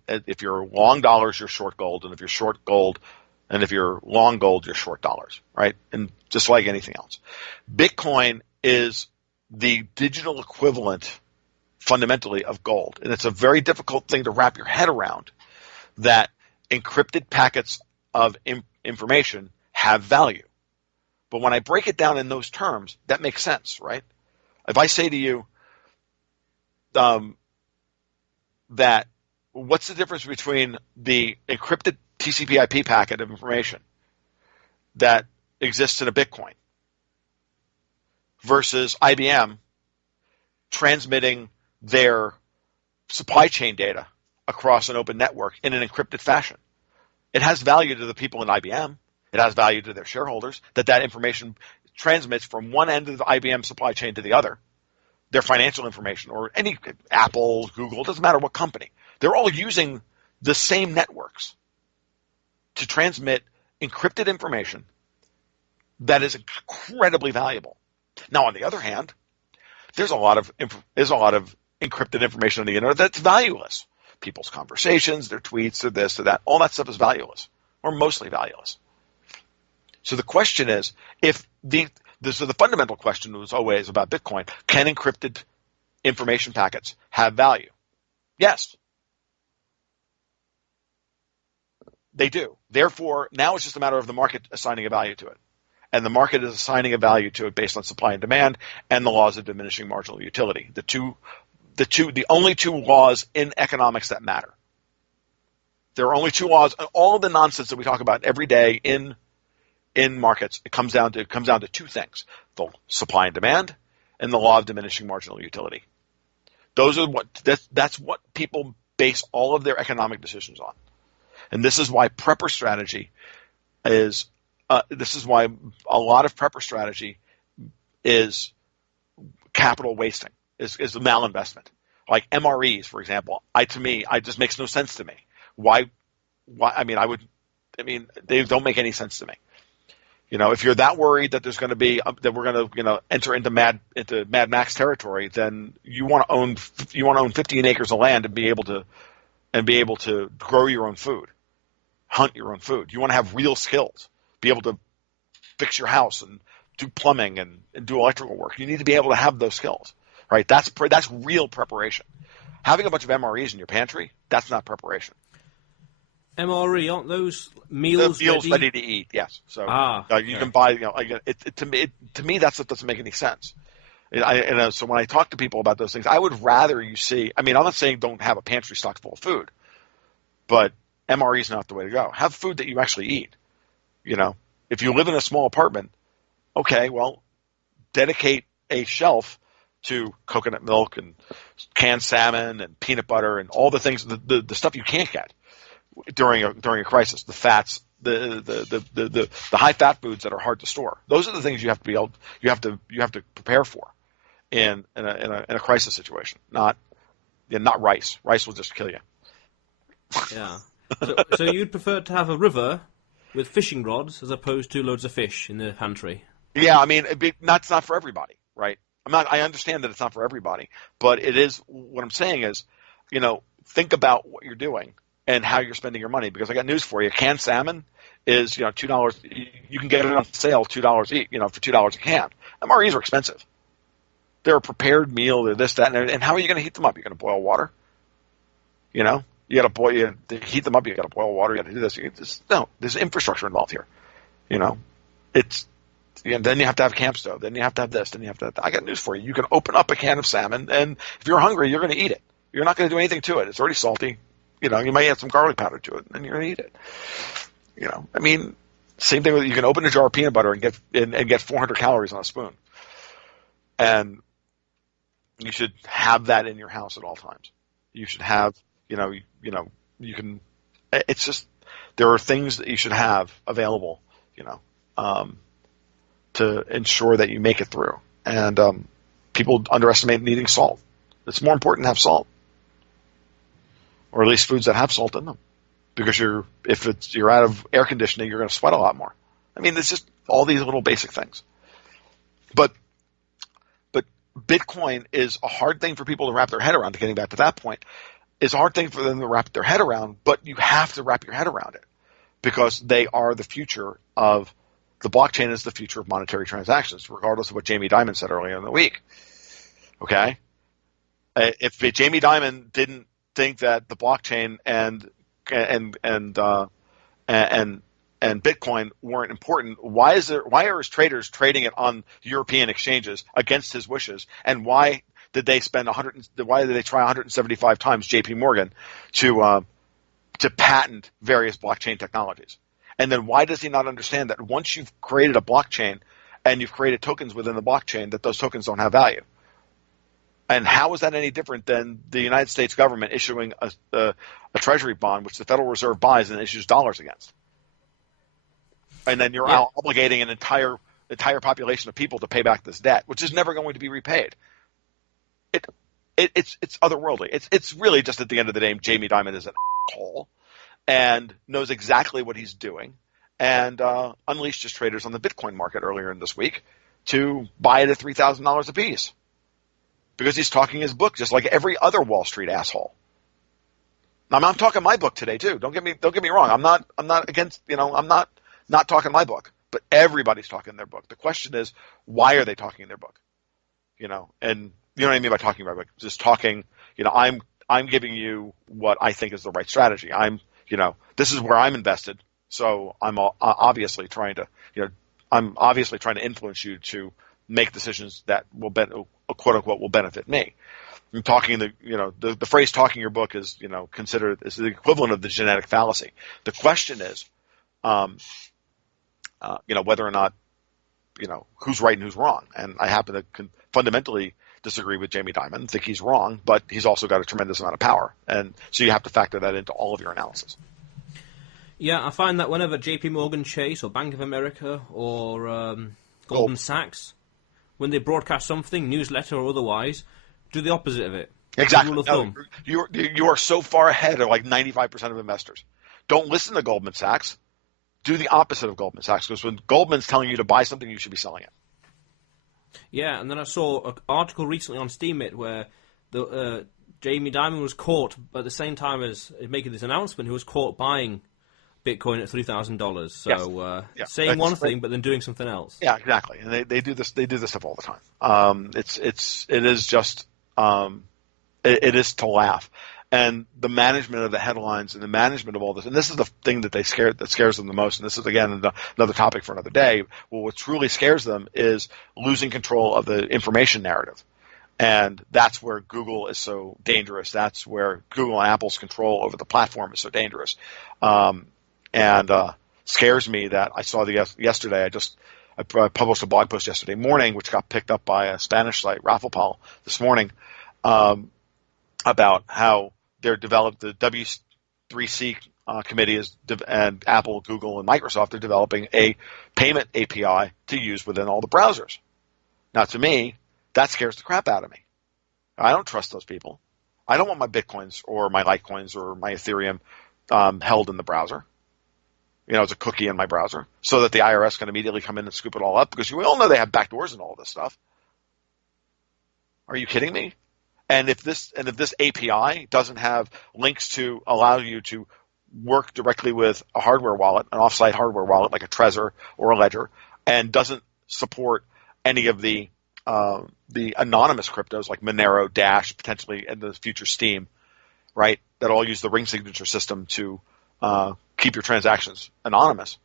if you're long dollars, you're short gold, and if you're short gold, and if you're long gold, you're short dollars, right? And just like anything else, Bitcoin is the digital equivalent fundamentally of gold. And it's a very difficult thing to wrap your head around, that encrypted packets of information have value. But when I break it down in those terms, that makes sense, right? If I say to you that what's the difference between the encrypted TCP/IP packet of information that exists in a Bitcoin versus IBM transmitting their supply chain data across an open network in an encrypted fashion? It has value to the people in IBM. It has value to their shareholders that information transmits from one end of the IBM supply chain to the other. Their financial information, or any Apple, Google, doesn't matter what company. They're all using the same networks to transmit encrypted information that is incredibly valuable. Now, on the other hand, there's a lot of encrypted information on the internet that's valueless. People's conversations, their tweets, their this, their that, all that stuff is valueless, or mostly valueless. So the question is, so the fundamental question was always about Bitcoin: can encrypted information packets have value? Yes, they do. Therefore, now it's just a matter of the market assigning a value to it. And the market is assigning a value to it based on supply and demand and the laws of diminishing marginal utility. The only two laws in economics that matter. There are only two laws. All of the nonsense that we talk about every day in markets, it comes down to two things: the supply and demand and the law of diminishing marginal utility. That's what people base all of their economic decisions on. And this is why prepper strategy is this is why a lot of prepper strategy is capital wasting, is malinvestment. Like MREs, for example, it just makes no sense to me. Why? They don't make any sense to me. If you're that worried that there's going to be that we're going to enter into Mad Max territory, then you want to own 15 acres of land and be able to grow your own food, hunt your own food. You want to have real skills, be able to fix your house and do plumbing and do electrical work. You need to be able to have those skills, right? That's real preparation. Having a bunch of MREs in your pantry, that's not preparation. MRE, aren't those meals ready to eat? Yes. So you can buy. To me, that stuff doesn't make any sense. So when I talk to people about those things, I would rather you see. I'm not saying don't have a pantry stocked full of food, but MRE is not the way to go. Have food that you actually eat. If you live in a small apartment, okay, well, dedicate a shelf to coconut milk and canned salmon and peanut butter and all the things, the stuff you can't get during a crisis, the fats, the high fat foods that are hard to store. Those are the things you have to prepare for in a crisis situation. Not rice. Rice will just kill you. Yeah. So you'd prefer to have a river with fishing rods as opposed to loads of fish in the pantry? Yeah, it's not for everybody, right? I understand that it's not for everybody, but it is. What I'm saying is, think about what you're doing and how you're spending your money, because I got news for you. Canned salmon is $2. You can get it on sale $2 for $2 a can. MREs are expensive. They're a prepared meal. They're this, that, and how are you going to heat them up? You're going to boil water. You got to heat them up. You got to boil water. You got to do this. There's infrastructure involved here. Then you have to have a camp stove. Then you have to have this. Then you have to have that. I got news for you. You can open up a can of salmon, and if you're hungry, you're going to eat it. You're not going to do anything to it. It's already salty. You might add some garlic powder to it, and you're going to eat it. Same thing with, you can open a jar of peanut butter and get 400 calories on a spoon. And you should have that in your house at all times. You should have, you can. It's just, there are things that you should have available, to ensure that you make it through. And people underestimate needing salt. It's more important to have salt, or at least foods that have salt in them, because you're out of air conditioning, you're going to sweat a lot more. I mean, it's just all these little basic things. But Bitcoin is a hard thing for people to wrap their head around. Getting back to that point, it's a hard thing for them to wrap their head around, but you have to wrap your head around it because they are the future of the blockchain is the future of monetary transactions, regardless of what Jamie Dimon said earlier in the week. Okay? If Jamie Dimon didn't think that the blockchain and Bitcoin weren't important, why are his traders trading it on European exchanges against his wishes? And why did they try 175 times JP Morgan to patent various blockchain technologies? And then why does he not understand that once you've created a blockchain and you've created tokens within the blockchain, that those tokens don't have value? And how is that any different than the United States government issuing a treasury bond, which the Federal Reserve buys and issues dollars against? And then you're obligating an entire population of people to pay back this debt, which is never going to be repaid. It's otherworldly. It's really just at the end of the day, Jamie Dimon is an asshole and knows exactly what he's doing, and unleashed his traders on the Bitcoin market earlier in this week to buy it at $3,000 a piece because he's talking his book just like every other Wall Street asshole. Now, I'm talking my book today too. Don't get me wrong. I'm not against, I'm not talking my book, but everybody's talking their book. The question is, why are they talking their book? And you know what I mean by talking my book? Just talking, I'm giving you what I think is the right strategy. This is where I'm invested. So I'm obviously trying to influence you to make decisions that will quote unquote will benefit me. I'm talking the phrase "talking your book" is considered is the equivalent of the genetic fallacy. The question is, whether or not who's right and who's wrong. And I happen to fundamentally disagree with Jamie Dimon. Think he's wrong, but he's also got a tremendous amount of power, and so you have to factor that into all of your analysis. Yeah, I find that whenever J.P. Morgan Chase or Bank of America or Goldman Sachs, when they broadcast something, newsletter or otherwise, do the opposite of it. Exactly. No, you are so far ahead of like 95% of investors. Don't listen to Goldman Sachs. Do the opposite of Goldman Sachs, because when Goldman's telling you to buy something, you should be selling it. Yeah, and then I saw an article recently on Steemit where Jamie Dimon was caught at the same time as making this announcement. He was caught buying Bitcoin at $3,000. So saying one thing, but then doing something else. Yeah, exactly. And they do this. They do this stuff all the time. It is to laugh. And the management of the headlines and the management of all this, and this is the thing that scares them the most. And this is again another topic for another day. Well, what truly scares them is losing control of the information narrative, and that's where Google is so dangerous. That's where Google and Apple's control over the platform is so dangerous, and scares me that I saw yesterday. I published a blog post yesterday morning, which got picked up by a Spanish site, Rafflepal, this morning, about how they're developed the W3C committee and Apple, Google, and Microsoft are developing a payment API to use within all the browsers. Now, to me, that scares the crap out of me. I don't trust those people. I don't want my Bitcoins or my Litecoins or my Ethereum held in the browser, as a cookie in my browser, so that the IRS can immediately come in and scoop it all up, because we all know they have backdoors and all this stuff. Are you kidding me? And if this API doesn't have links to allow you to work directly with a hardware wallet, an offsite hardware wallet like a Trezor or a Ledger, and doesn't support any of the anonymous cryptos like Monero, Dash, potentially in the future Steem, right? That all use the ring signature system to keep your transactions anonymous,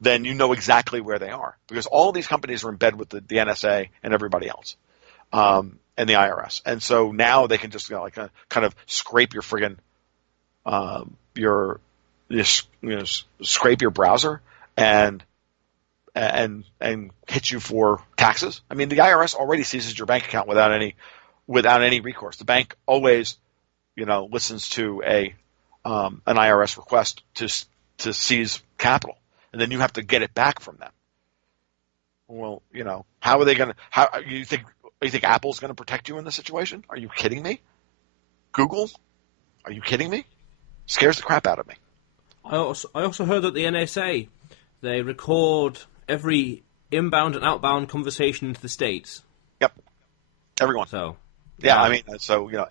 then you know exactly where they are, because all of these companies are in bed with the NSA and everybody else. And the IRS, and so now they can just kind of scrape your friggin' scrape your browser and hit you for taxes. I mean, the IRS already seizes your bank account without any recourse. The bank always listens to an IRS request to seize capital, and then you have to get it back from them. Well, how are they going to? How you think You think Apple's going to protect you in this situation? Are you kidding me? Google? Are you kidding me? Scares the crap out of me. I also heard that the NSA, they record every inbound and outbound conversation into the States. Yep. Everyone. So, yeah, I mean,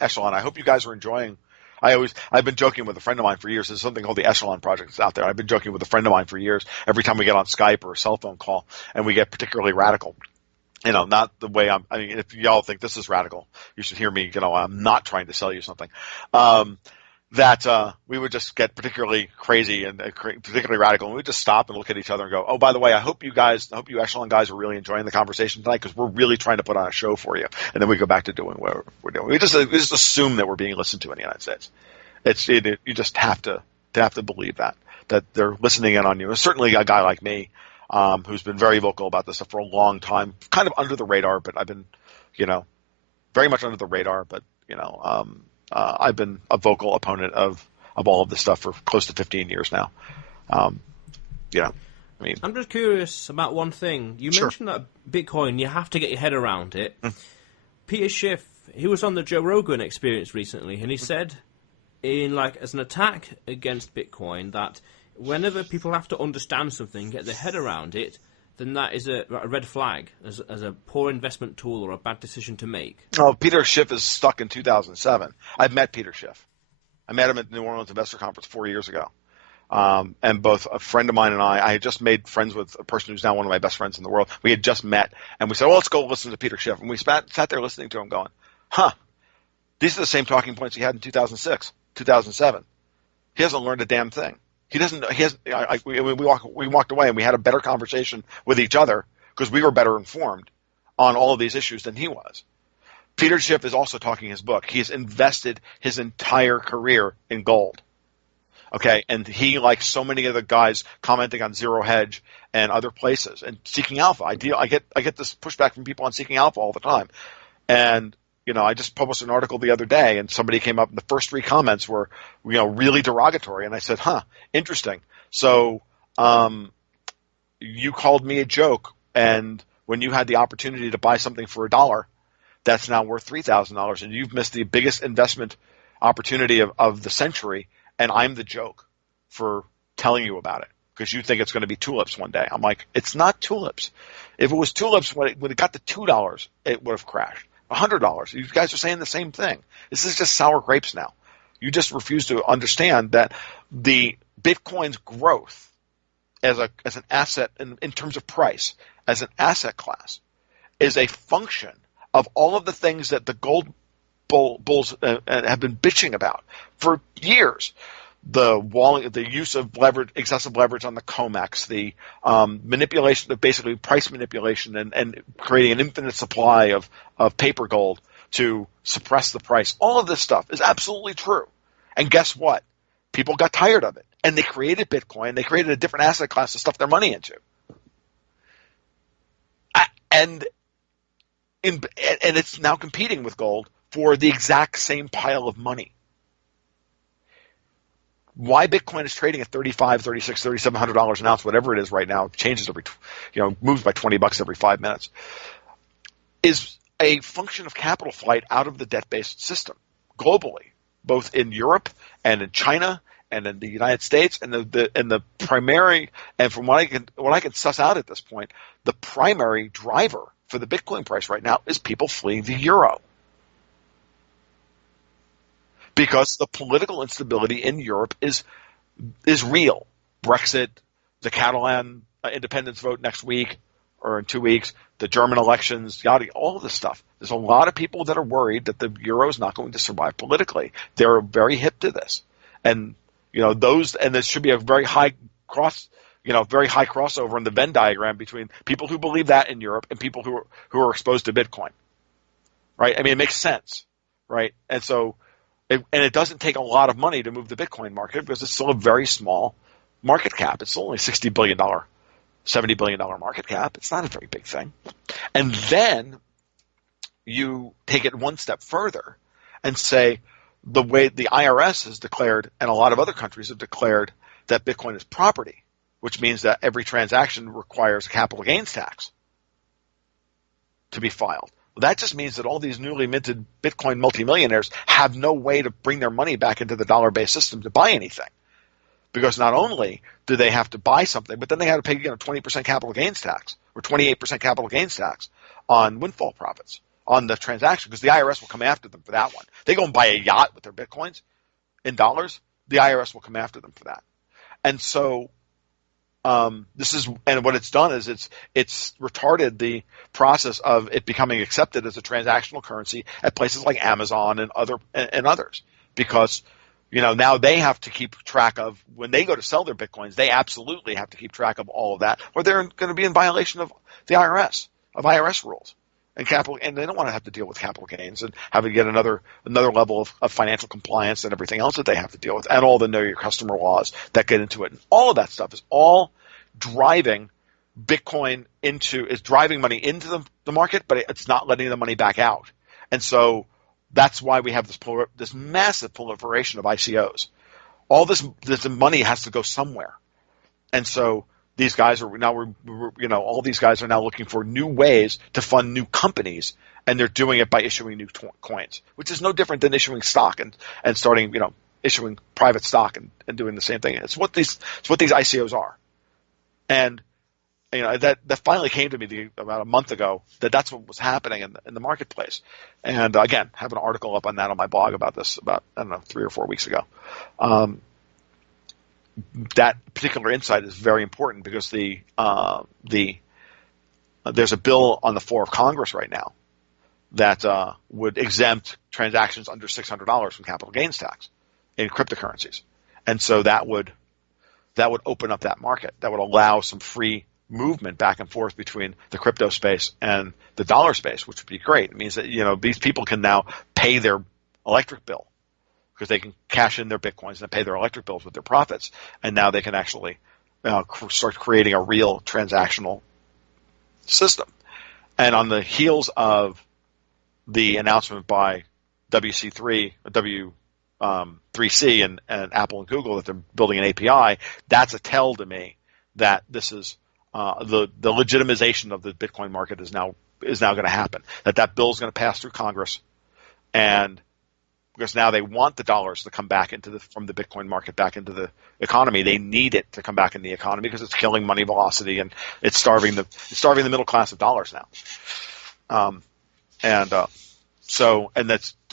Echelon, I hope you guys are enjoying. I've been joking with a friend of mine for years. There's something called the Echelon Project that's out there. I've been joking with a friend of mine for years. Every time we get on Skype or a cell phone call and we get particularly radical, not the way I mean, if y'all think this is radical, you should hear me, I'm not trying to sell you something. That we would just get particularly crazy and particularly radical, and we would just stop and look at each other and go, oh, by the way, I hope you Echelon guys are really enjoying the conversation tonight because we're really trying to put on a show for you. And then we go back to doing what we're doing. We just assume that we're being listened to in the United States. You just have to believe that they're listening in on you. And certainly a guy like me, who's been very vocal about this stuff for a long time, kind of under the radar, but I've been, very much under the radar, but I've been a vocal opponent of all of this stuff for close to 15 years now. I'm just curious about one thing. You mentioned that Bitcoin, you have to get your head around it. Peter Schiff, he was on the Joe Rogan Experience recently, and he said, as an attack against Bitcoin, that whenever people have to understand something, get their head around it, then that is a red flag as a poor investment tool or a bad decision to make. Oh, Peter Schiff is stuck in 2007. I've met Peter Schiff. I met him at the New Orleans Investor Conference 4 years ago. And both a friend of mine and I had just made friends with a person who's now one of my best friends in the world. We had just met, and we said, well, let's go listen to Peter Schiff. And we sat there listening to him going, these are the same talking points he had in 2006, 2007. He hasn't learned a damn thing. We walked away and we had a better conversation with each other because we were better informed on all of these issues than he was. Peter Schiff is also talking his book. He has invested his entire career in gold. Okay. And he, like so many of the guys commenting on Zero Hedge and other places and Seeking Alpha, I get this pushback from people on Seeking Alpha all the time. And I just published an article the other day, and somebody came up, and the first 3 comments were, really derogatory. And I said, interesting. So you called me a joke, and when you had the opportunity to buy something for $1, that's now worth $3,000, and you've missed the biggest investment opportunity of the century, and I'm the joke for telling you about it because you think it's going to be tulips one day. I'm like, it's not tulips. If it was tulips, when it got to $2, it would have crashed. $100. You guys are saying the same thing. This is just sour grapes now. You just refuse to understand that the Bitcoin's growth as an asset in terms of price, as an asset class, is a function of all of the things that the gold bulls have been bitching about for years. The use of excessive leverage on the COMEX, the manipulation of basically price manipulation and creating an infinite supply of paper gold to suppress the price. All of this stuff is absolutely true. And guess what? People got tired of it. And they created Bitcoin. They created a different asset class to stuff their money into. And it's now competing with gold for the exact same pile of money. Why Bitcoin is trading at $3,500, $3,600, $3,700 an ounce, whatever it is right now, changes moves by $20 every 5 minutes, is a function of capital flight out of the debt-based system globally, both in Europe and in China and in the United States, and the primary, and from what I can suss out at this point, the primary driver for the Bitcoin price right now is people fleeing the euro. Because the political instability in Europe is real. Brexit, the Catalan independence vote next week or in 2 weeks, the German elections, all of this stuff. There's a lot of people that are worried that the euro is not going to survive politically. They're very hip to this, and there should be a very high crossover in the Venn diagram between people who believe that in Europe and people who are exposed to Bitcoin. Right? I mean, it makes sense, right? And so. It doesn't take a lot of money to move the Bitcoin market because it's still a very small market cap. It's only $60 billion, $70 billion market cap. It's not a very big thing. And then you take it one step further and say the way the IRS has declared and a lot of other countries have declared that Bitcoin is property, which means that every transaction requires a capital gains tax to be filed. That just means that all these newly minted Bitcoin multimillionaires have no way to bring their money back into the dollar-based system to buy anything. Because not only do they have to buy something, but then they have to pay 20% capital gains tax or 28% capital gains tax on windfall profits on the transaction, because the IRS will come after them for that one. They go and buy a yacht with their Bitcoins in dollars, the IRS will come after them for that. And so and what it's done is it's retarded the process of it becoming accepted as a transactional currency at places like Amazon and others, because now they have to keep track of, when they go to sell their Bitcoins, they absolutely have to keep track of all of that, or they're going to be in violation of the IRS rules and they don't want to have to deal with capital gains and have to get another level of financial compliance and everything else that they have to deal with, and all the know your customer laws that get into it. And all of that stuff is all driving Bitcoin is driving money into the market, but it's not letting the money back out. And so that's why we have this massive proliferation of ICOs. All this money has to go somewhere. And so these guys are now, all these guys are now looking for new ways to fund new companies, and they're doing it by issuing new coins, which is no different than issuing stock and starting, issuing private stock and doing the same thing. It's what these ICOs are. And that finally came to me about a month ago that's what was happening in the marketplace. And again, I have an article up on that on my blog about this about 3 or 4 weeks ago. That particular insight is very important because there's a bill on the floor of Congress right now that would exempt transactions under $600 from capital gains tax in cryptocurrencies, and so that would open up that market. That would allow some free movement back and forth between the crypto space and the dollar space, which would be great. It means that these people can now pay their electric bill, because they can cash in their Bitcoins and pay their electric bills with their profits. And now they can actually start creating a real transactional system. And on the heels of the announcement by WC3 and Apple and Google that they're building an API, that's a tell to me that this is the legitimization of the Bitcoin market is now going to happen. That bill is going to pass through Congress, and because now they want the dollars to come back from the Bitcoin market back into the economy. They need it to come back in the economy because it's killing money velocity and it's starving the middle class of dollars now.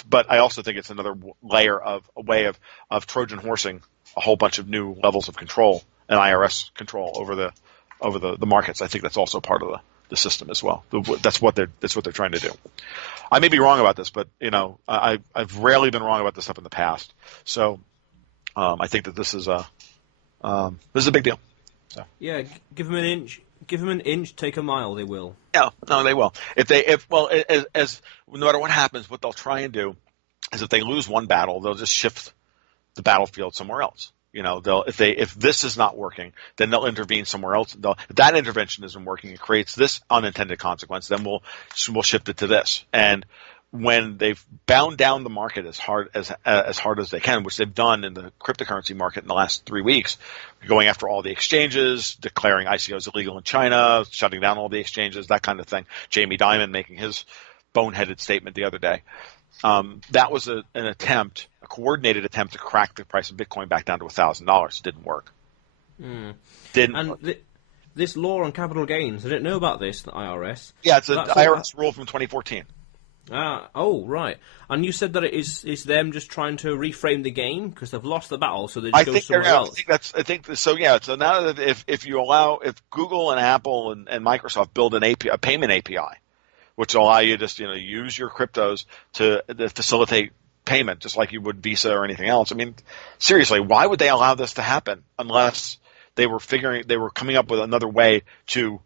But I also think it's another layer of a way of Trojan horsing a whole bunch of new levels of control and IRS control over the markets. I think that's also part of the system as well. That's what they're trying to do. I may be wrong about this, but I've rarely been wrong about this stuff in the past. So I think that this is a big deal. So. Yeah, give them an inch, take a mile. They will. Yeah, no, they will. As no matter what happens, what they'll try and do is if they lose one battle, they'll just shift the battlefield somewhere else. If this is not working, then they'll intervene somewhere else. If that intervention isn't working, it creates this unintended consequence. Then we'll shift it to this. And when they've bound down the market as hard as they can, which they've done in the cryptocurrency market in the last 3 weeks, going after all the exchanges, declaring ICOs illegal in China, shutting down all the exchanges, that kind of thing. Jamie Dimon making his boneheaded statement the other day. That was a coordinated attempt to crack the price of Bitcoin back down to $1,000. It didn't work. This law on capital gains, I didn't know about this, the IRS. Yeah, it's an IRS rule from 2014. Oh, right. And you said that it's them just trying to reframe the game because they've lost the battle, so they just go somewhere else. I think so. Yeah. So now that if Google and Apple and Microsoft build a payment API, which will allow you to just use your cryptos to facilitate payment, just like you would Visa or anything else. I mean, seriously, why would they allow this to happen unless they were coming up with another way to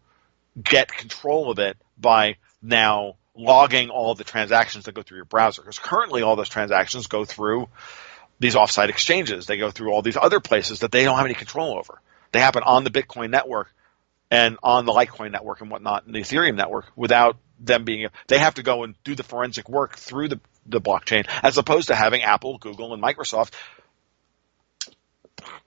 get control of it by now logging all the transactions that go through your browser? Because currently all those transactions go through these offsite exchanges. They go through all these other places that they don't have any control over. They happen on the Bitcoin network and on the Litecoin network and whatnot, and the Ethereum network, without them they have to go and do the forensic work through the blockchain, as opposed to having Apple, Google, and Microsoft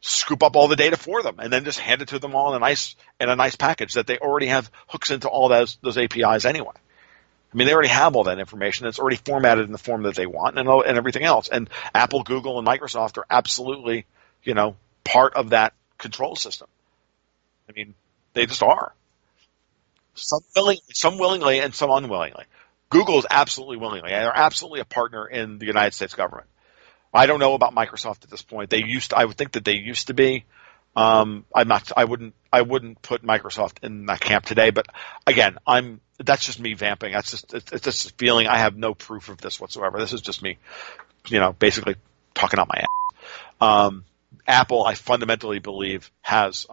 scoop up all the data for them and then just hand it to them all in a nice package that they already have hooks into all those APIs anyway. I mean, they already have all that information. It's already formatted in the form that they want and everything else. And Apple, Google, and Microsoft are absolutely, part of that control system. I mean, they just are. Some willingly and some unwillingly. Google is absolutely willingly. They're absolutely a partner in the United States government. I don't know about Microsoft at this point. I would think that they used to be. I wouldn't put Microsoft in that camp today, but again, that's just me vamping. It's just a feeling. I have no proof of this whatsoever. This is just me, basically talking out my ass. Apple, I fundamentally believe has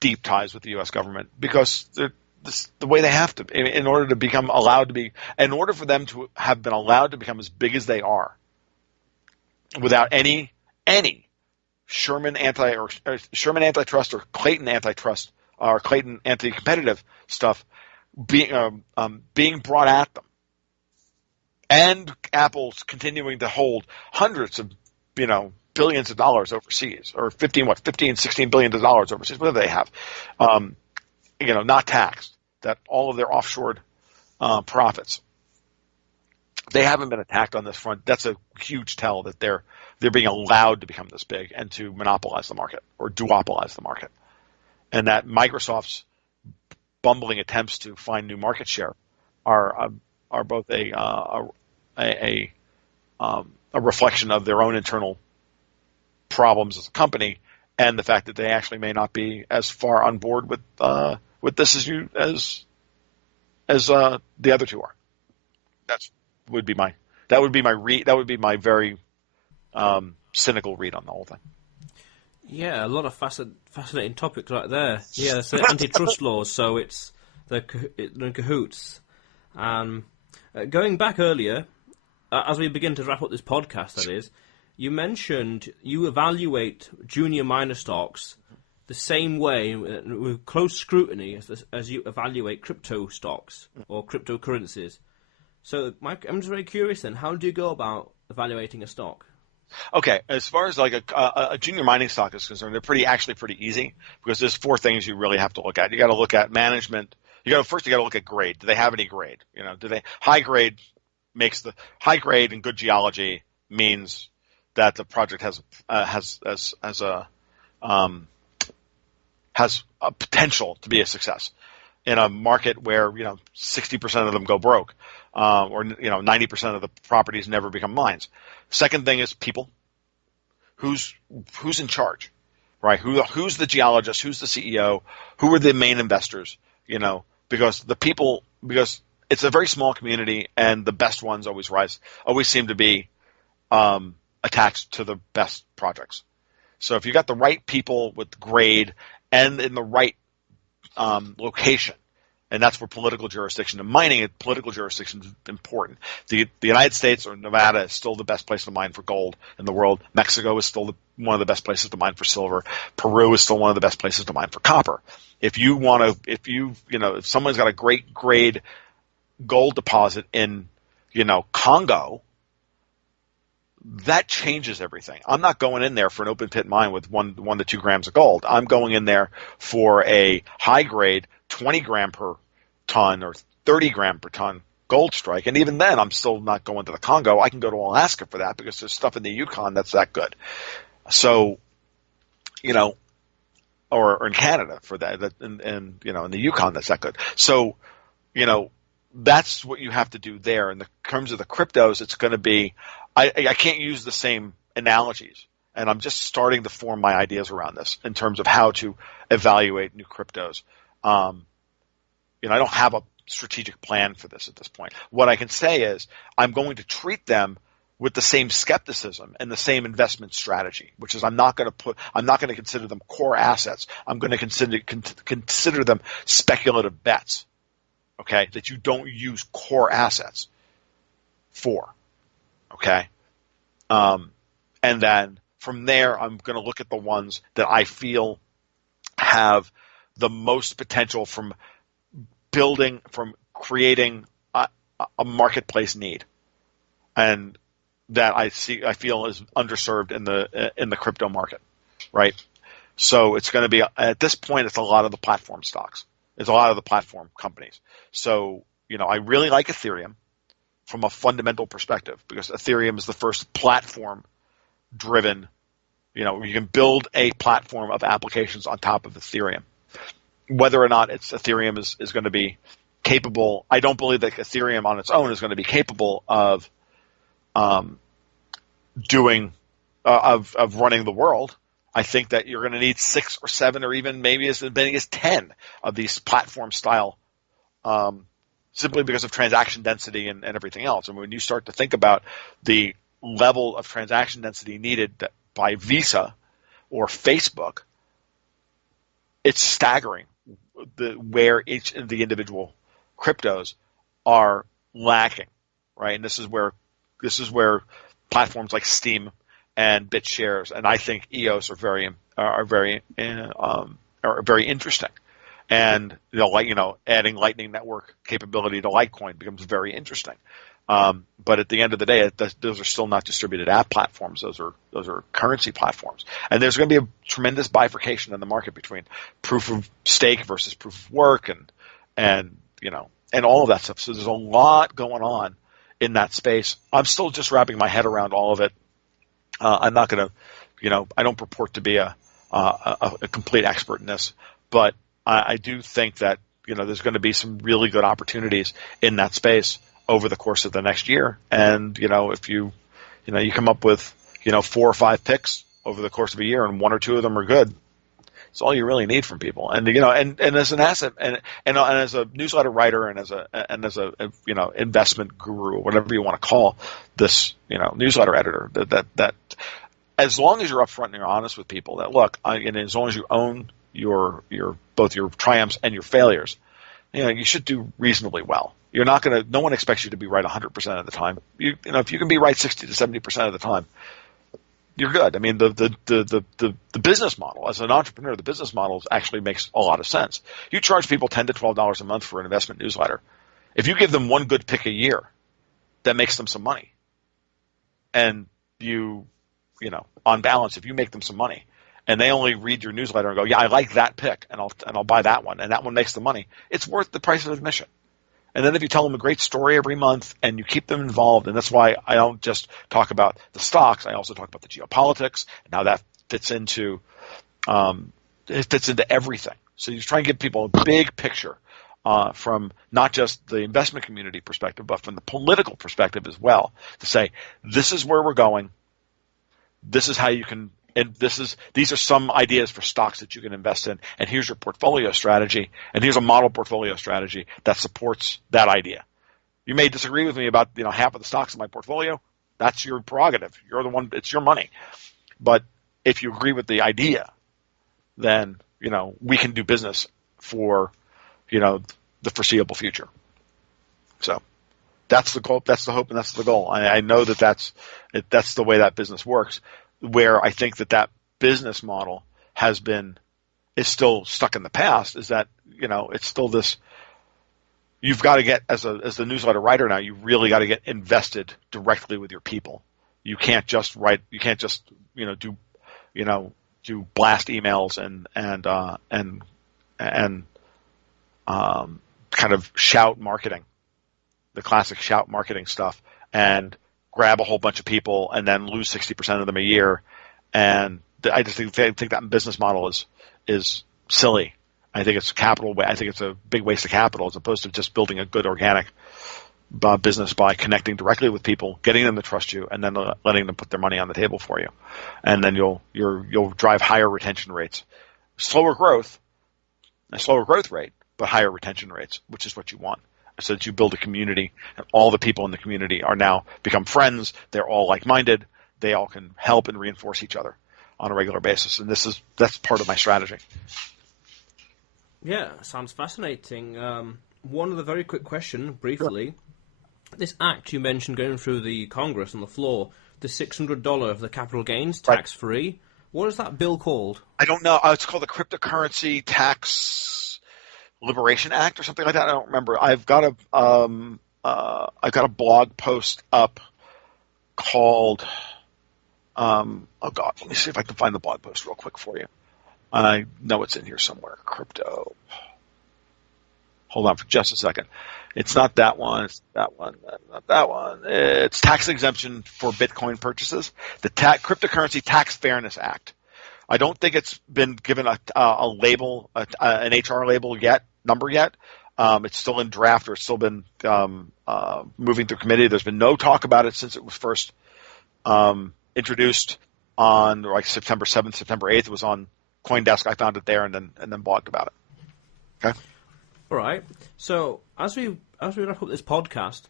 deep ties with the U.S. government because the way they have to, in order to become allowed to be, in order for them to have been allowed to become as big as they are, without any Sherman antitrust or Clayton antitrust or Clayton anti-competitive stuff being brought at them, and Apple's continuing to hold hundreds of billions of dollars overseas, or 16 billion dollars overseas, whatever they have, not taxed, that all of their offshore profits. They haven't been attacked on this front. That's a huge tell that they're being allowed to become this big and to monopolize the market or duopolize the market, and that Microsoft's bumbling attempts to find new market share are both a reflection of their own internal problems as a company, and the fact that they actually may not be as far on board with this as the other two are. That would be my very cynical read on the whole thing. Yeah, a lot of fascinating topics right there. Yeah, so antitrust laws, so they're in cahoots. Going back earlier, as we begin to wrap up this podcast, that is, you mentioned you evaluate junior minor stocks the same way, with close scrutiny, as you evaluate crypto stocks or cryptocurrencies. So, Mike, I'm just very curious then, how do you go about evaluating a stock? Okay, as far as like a junior mining stock is concerned, they're actually pretty easy, because there's four things you really have to look at. You got to look at management. You got to look at grade. Do they have any grade? High grade and good geology means that the project has a potential to be a success in a market where 60% of them go broke, or 90% of the properties never become mines. Second thing is people. Who's in charge, right? Who's the geologist? Who's the CEO? Who are the main investors? Because it's a very small community, and the best ones always seem to be attached to the best projects. So if you got the right people with grade and in the right location, and that's where political jurisdiction and mining and political jurisdiction is important. The United States or Nevada is still the best place to mine for gold in the world. Mexico is still one of the best places to mine for silver. Peru is still one of the best places to mine for copper. If someone's got a great grade gold deposit in, Congo, that changes everything. I'm not going in there for an open pit mine with 1 to 2 grams of gold. I'm going in there for a high grade 20 gram per ton or 30 gram per ton gold strike. And even then, I'm still not going to the Congo. I can go to Alaska for that, because there's stuff in the Yukon that's that good. So, or in Canada for that, and in the Yukon that's that good. So, that's what you have to do there. In the terms of the cryptos, it's going to be, I can't use the same analogies, and I'm just starting to form my ideas around this in terms of how to evaluate new cryptos. I don't have a strategic plan for this at this point. What I can say is I'm going to treat them with the same skepticism and the same investment strategy, which is I'm not going to consider them core assets. I'm going to consider them speculative bets, okay, that you don't use core assets for, okay? And then from there, I'm going to look at the ones that I feel have the most potential from creating a marketplace need, and that I feel is underserved in the crypto market, right? So it's going to be, at this point, it's a lot of the platform stocks. It's a lot of the platform companies. So, I really like Ethereum from a fundamental perspective because Ethereum is the first platform driven, you can build a platform of applications on top of Ethereum. Whether or not Ethereum is going to be capable, I don't believe that Ethereum on its own is going to be capable of doing of running the world. I think that you're going to need 6 or 7 or even maybe as many as 10 of these platform style, simply because of transaction density and everything else. And when you start to think about the level of transaction density needed by Visa or Facebook, it's staggering where each of the individual cryptos are lacking, right? And this is where platforms like Steam and BitShares and I think EOS are very interesting. And adding Lightning Network capability to Litecoin becomes very interesting. But at the end of the day, those are still not distributed app platforms. Those are currency platforms. And there's going to be a tremendous bifurcation in the market between proof of stake versus proof of work and all of that stuff. So there's a lot going on in that space. I'm still just wrapping my head around all of it. I'm not going to, I don't purport to be a complete expert in this, but I do think that, there's going to be some really good opportunities in that space over the course of the next year. And, if you come up with, 4 or 5 picks over the course of a year and 1 or 2 of them are good, it's all you really need from people. And, and as an asset and as a newsletter writer and as a investment guru or whatever you want to call this, newsletter editor, that as long as you're upfront and you're honest with people that look, and as long as you own your both your triumphs and your failures, you should do reasonably well. You're not going to. No one expects you to be right 100% of the time. If you can be right 60 to 70% of the time, you're good. I mean, the business model as an entrepreneur, the business model actually makes a lot of sense. You charge people $10 to $12 a month for an investment newsletter. If you give them one good pick a year, that makes them some money. And on balance, if you make them some money, and they only read your newsletter and go, yeah, I like that pick, and I'll buy that one, and that one makes the money, it's worth the price of admission. And then if you tell them a great story every month and you keep them involved, and that's why I don't just talk about the stocks, I also talk about the geopolitics and how that fits into everything. So you try and give people a big picture from not just the investment community perspective, but from the political perspective as well, to say, this is where we're going, this is how you can, and these are some ideas for stocks that you can invest in, and here's your portfolio strategy, and here's a model portfolio strategy that supports that idea. You may disagree with me about half of the stocks in my portfolio. That's your prerogative. You're the one. It's your money. But if you agree with the idea, then we can do business for the foreseeable future. So that's the goal. That's the hope, and that's the goal. I know that's the way that business works. Where I think that business model is still stuck in the past is that, it's still this, you've got to get, as the newsletter writer now, you really got to get invested directly with your people. You can't just write, you can't just, do blast emails and kind of shout marketing, the classic shout marketing stuff, and grab a whole bunch of people and then lose 60% of them a year. And I just think that business model is silly. I think it's capital. I think it's a big waste of capital as opposed to just building a good organic business by connecting directly with people, getting them to trust you, and then letting them put their money on the table for you. And then you'll drive higher retention rates, a slower growth rate, but higher retention rates, which is what you want. So that you build a community, and all the people in the community are now become friends. They're all like-minded. They all can help and reinforce each other on a regular basis, and that's part of my strategy. Yeah, sounds fascinating. One other very quick question, briefly. Sure. This act you mentioned going through the Congress on the floor, the $600 of the capital gains, tax-free. Right. What is that bill called? I don't know. It's called the Cryptocurrency Tax Liberation Act or something like that. I don't remember. I've got a blog post up called oh God, let me see if I can find the blog post real quick for you. I know it's in here somewhere. Crypto. Hold on for just a second. It's not that one. It's that one. Not that one. It's tax exemption for Bitcoin purchases. The Cryptocurrency Tax Fairness Act. I don't think it's been given a label, an HR label number yet. It's still in draft, or it's still been moving through committee. There's been no talk about it since it was first introduced on like September 7th, September 8th. It was on CoinDesk. I found it there and then blogged about it. Okay. All right. So as we wrap up this podcast,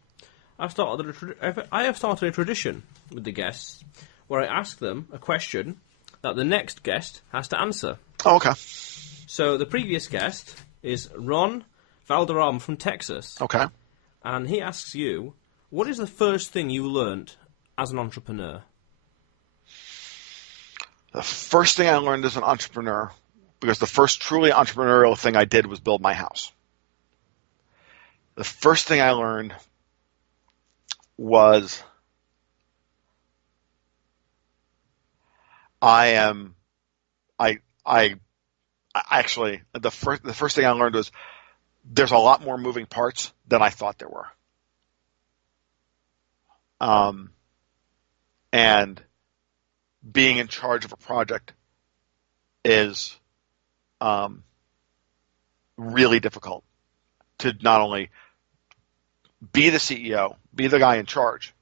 I have started a tradition with the guests where I ask them a question that the next guest has to answer. Oh, okay. So the previous guest is Ron Valderrama from Texas. Okay. And he asks you, what is the first thing you learned as an entrepreneur? The first thing I learned as an entrepreneur, because the first truly entrepreneurial thing I did was build my house. The first thing I learned was the first thing I learned was there's a lot more moving parts than I thought there were. And being in charge of a project is really difficult, to not only be the CEO, be the guy in charge.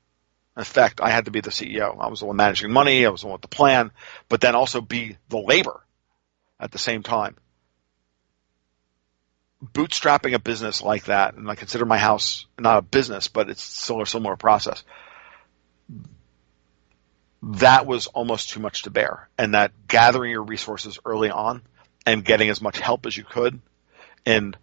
In fact, I had to be the CEO. I was the one managing money. I was the one with the plan, but then also be the labor at the same time. Bootstrapping a business like that, and I consider my house not a business, but it's still a similar process. That was almost too much to bear, and that gathering your resources early on and getting as much help as you could in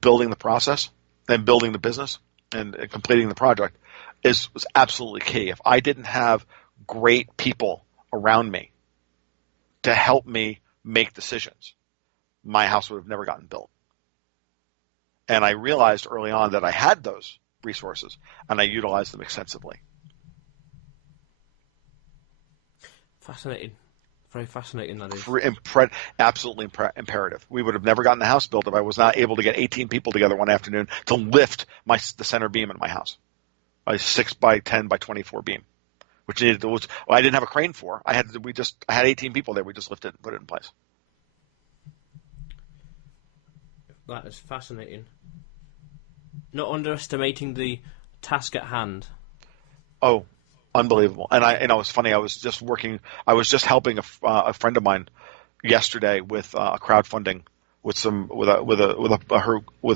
building the process and building the business and completing the project was absolutely key. If I didn't have great people around me to help me make decisions, my house would have never gotten built. And I realized early on that I had those resources, and I utilized them extensively. Fascinating. Very fascinating, that is. Absolutely imperative. We would have never gotten the house built if I was not able to get 18 people together one afternoon to lift the center beam in my house. A 6 by 10 by 24 beam, which I didn't have a crane for. I had 18 people there. We just lifted it and put it in place. That is fascinating. Not underestimating the task at hand. Oh, unbelievable! And it was funny. I was just helping a friend of mine yesterday with crowdfunding, with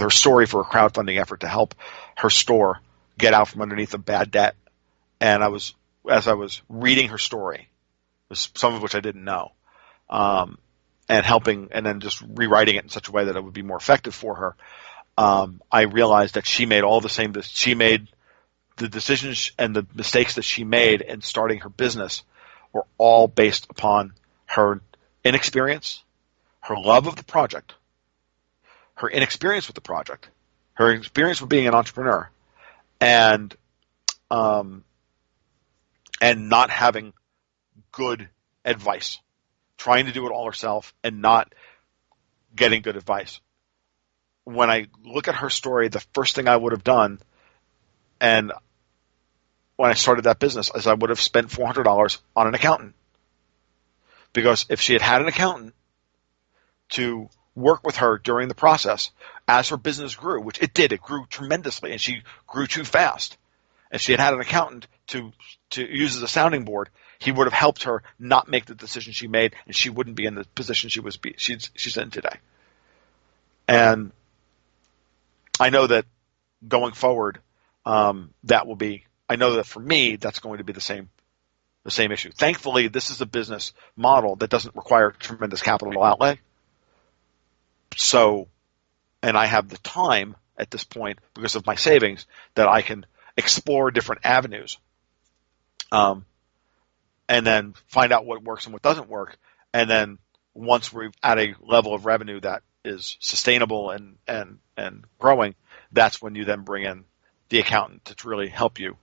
her story for a crowdfunding effort to help her store get out from underneath a bad debt. And as I was reading her story, some of which I didn't know, and helping, and then just rewriting it in such a way that it would be more effective for her, I realized that she made the decisions and the mistakes that she made in starting her business were all based upon her inexperience, her love of the project, her inexperience with the project, her experience with being an entrepreneur, and not having good advice, trying to do it all herself and not getting good advice. When I look at her story, the first thing I would have done, and when I started that business, is I would have spent $400 on an accountant. Because if she had had an accountant to work with her during the process, as her business grew, which it did, it grew tremendously, and she grew too fast. If she had had an accountant to use as a sounding board, he would have helped her not make the decision she made, and she wouldn't be in the position she's in today. And I know that going forward, I know that for me, that's going to be the same issue. Thankfully, this is a business model that doesn't require tremendous capital outlay. So, and I have the time at this point, because of my savings, that I can explore different avenues, and then find out what works and what doesn't work. And then once we're at a level of revenue that is sustainable and growing, that's when you then bring in the accountant to really help you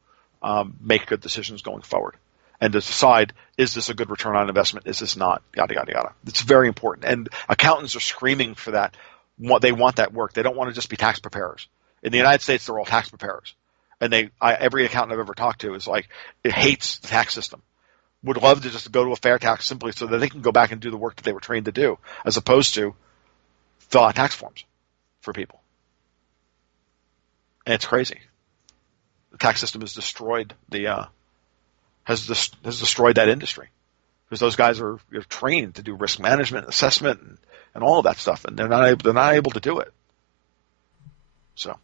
make good decisions going forward, and to decide, is this a good return on investment? Is this not? Yada, yada, yada. It's very important. And accountants are screaming for that they want that work. They don't want to just be tax preparers. In the United States, they're all tax preparers. And every accountant I've ever talked to is like, it hates the tax system. Would love to just go to a fair tax simply so that they can go back and do the work that they were trained to do, as opposed to fill out tax forms for people. And it's crazy. The tax system has destroyed has destroyed that industry, because those guys are trained to do risk management, assessment, and all of that stuff, and they're not able to do it. So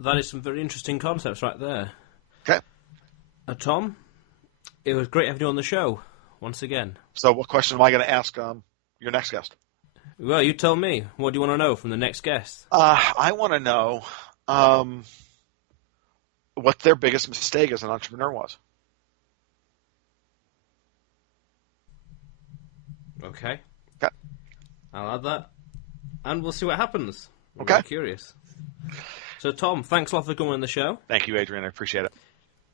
that is some very interesting concepts right there. Okay, Tom, it was great having you on the show once again. So what question am I going to ask your next guest? Well, you tell me. What do you want to know from the next guest? I want to know what their biggest mistake as an entrepreneur was. Okay. Okay. I'll add that, and we'll see what happens. I'm Okay. very curious. So, Tom, thanks a lot for coming on the show. Thank you, Adrian. I appreciate it.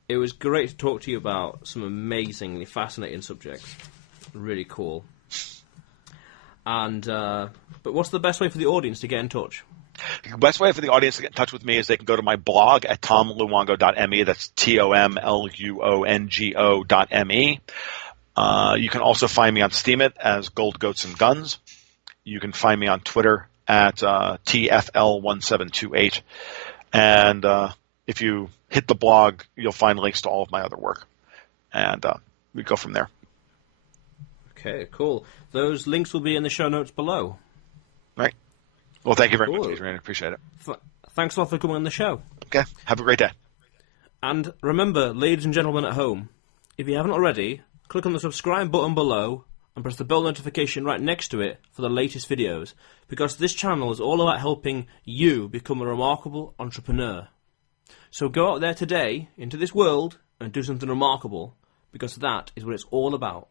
It was great to talk to you about some amazingly fascinating subjects. Really cool. And but what's the best way for the audience to get in touch? The best way for the audience to get in touch with me is they can go to my blog at tomluongo.me. That's TOMLUONGO.me. You can also find me on Steemit as Gold Goats and Guns. You can find me on Twitter at TFL1728. And if you hit the blog, you'll find links to all of my other work. And we go from there. Okay, cool. Those links will be in the show notes below. Right. Well, thank you very Cool. much, Adrian. I appreciate it. Thanks a lot for coming on the show. Okay. Have a great day. And remember, ladies and gentlemen at home, if you haven't already, click on the subscribe button below and press the bell notification right next to it for the latest videos, because this channel is all about helping you become a remarkable entrepreneur. So go out there today into this world and do something remarkable, because that is what it's all about.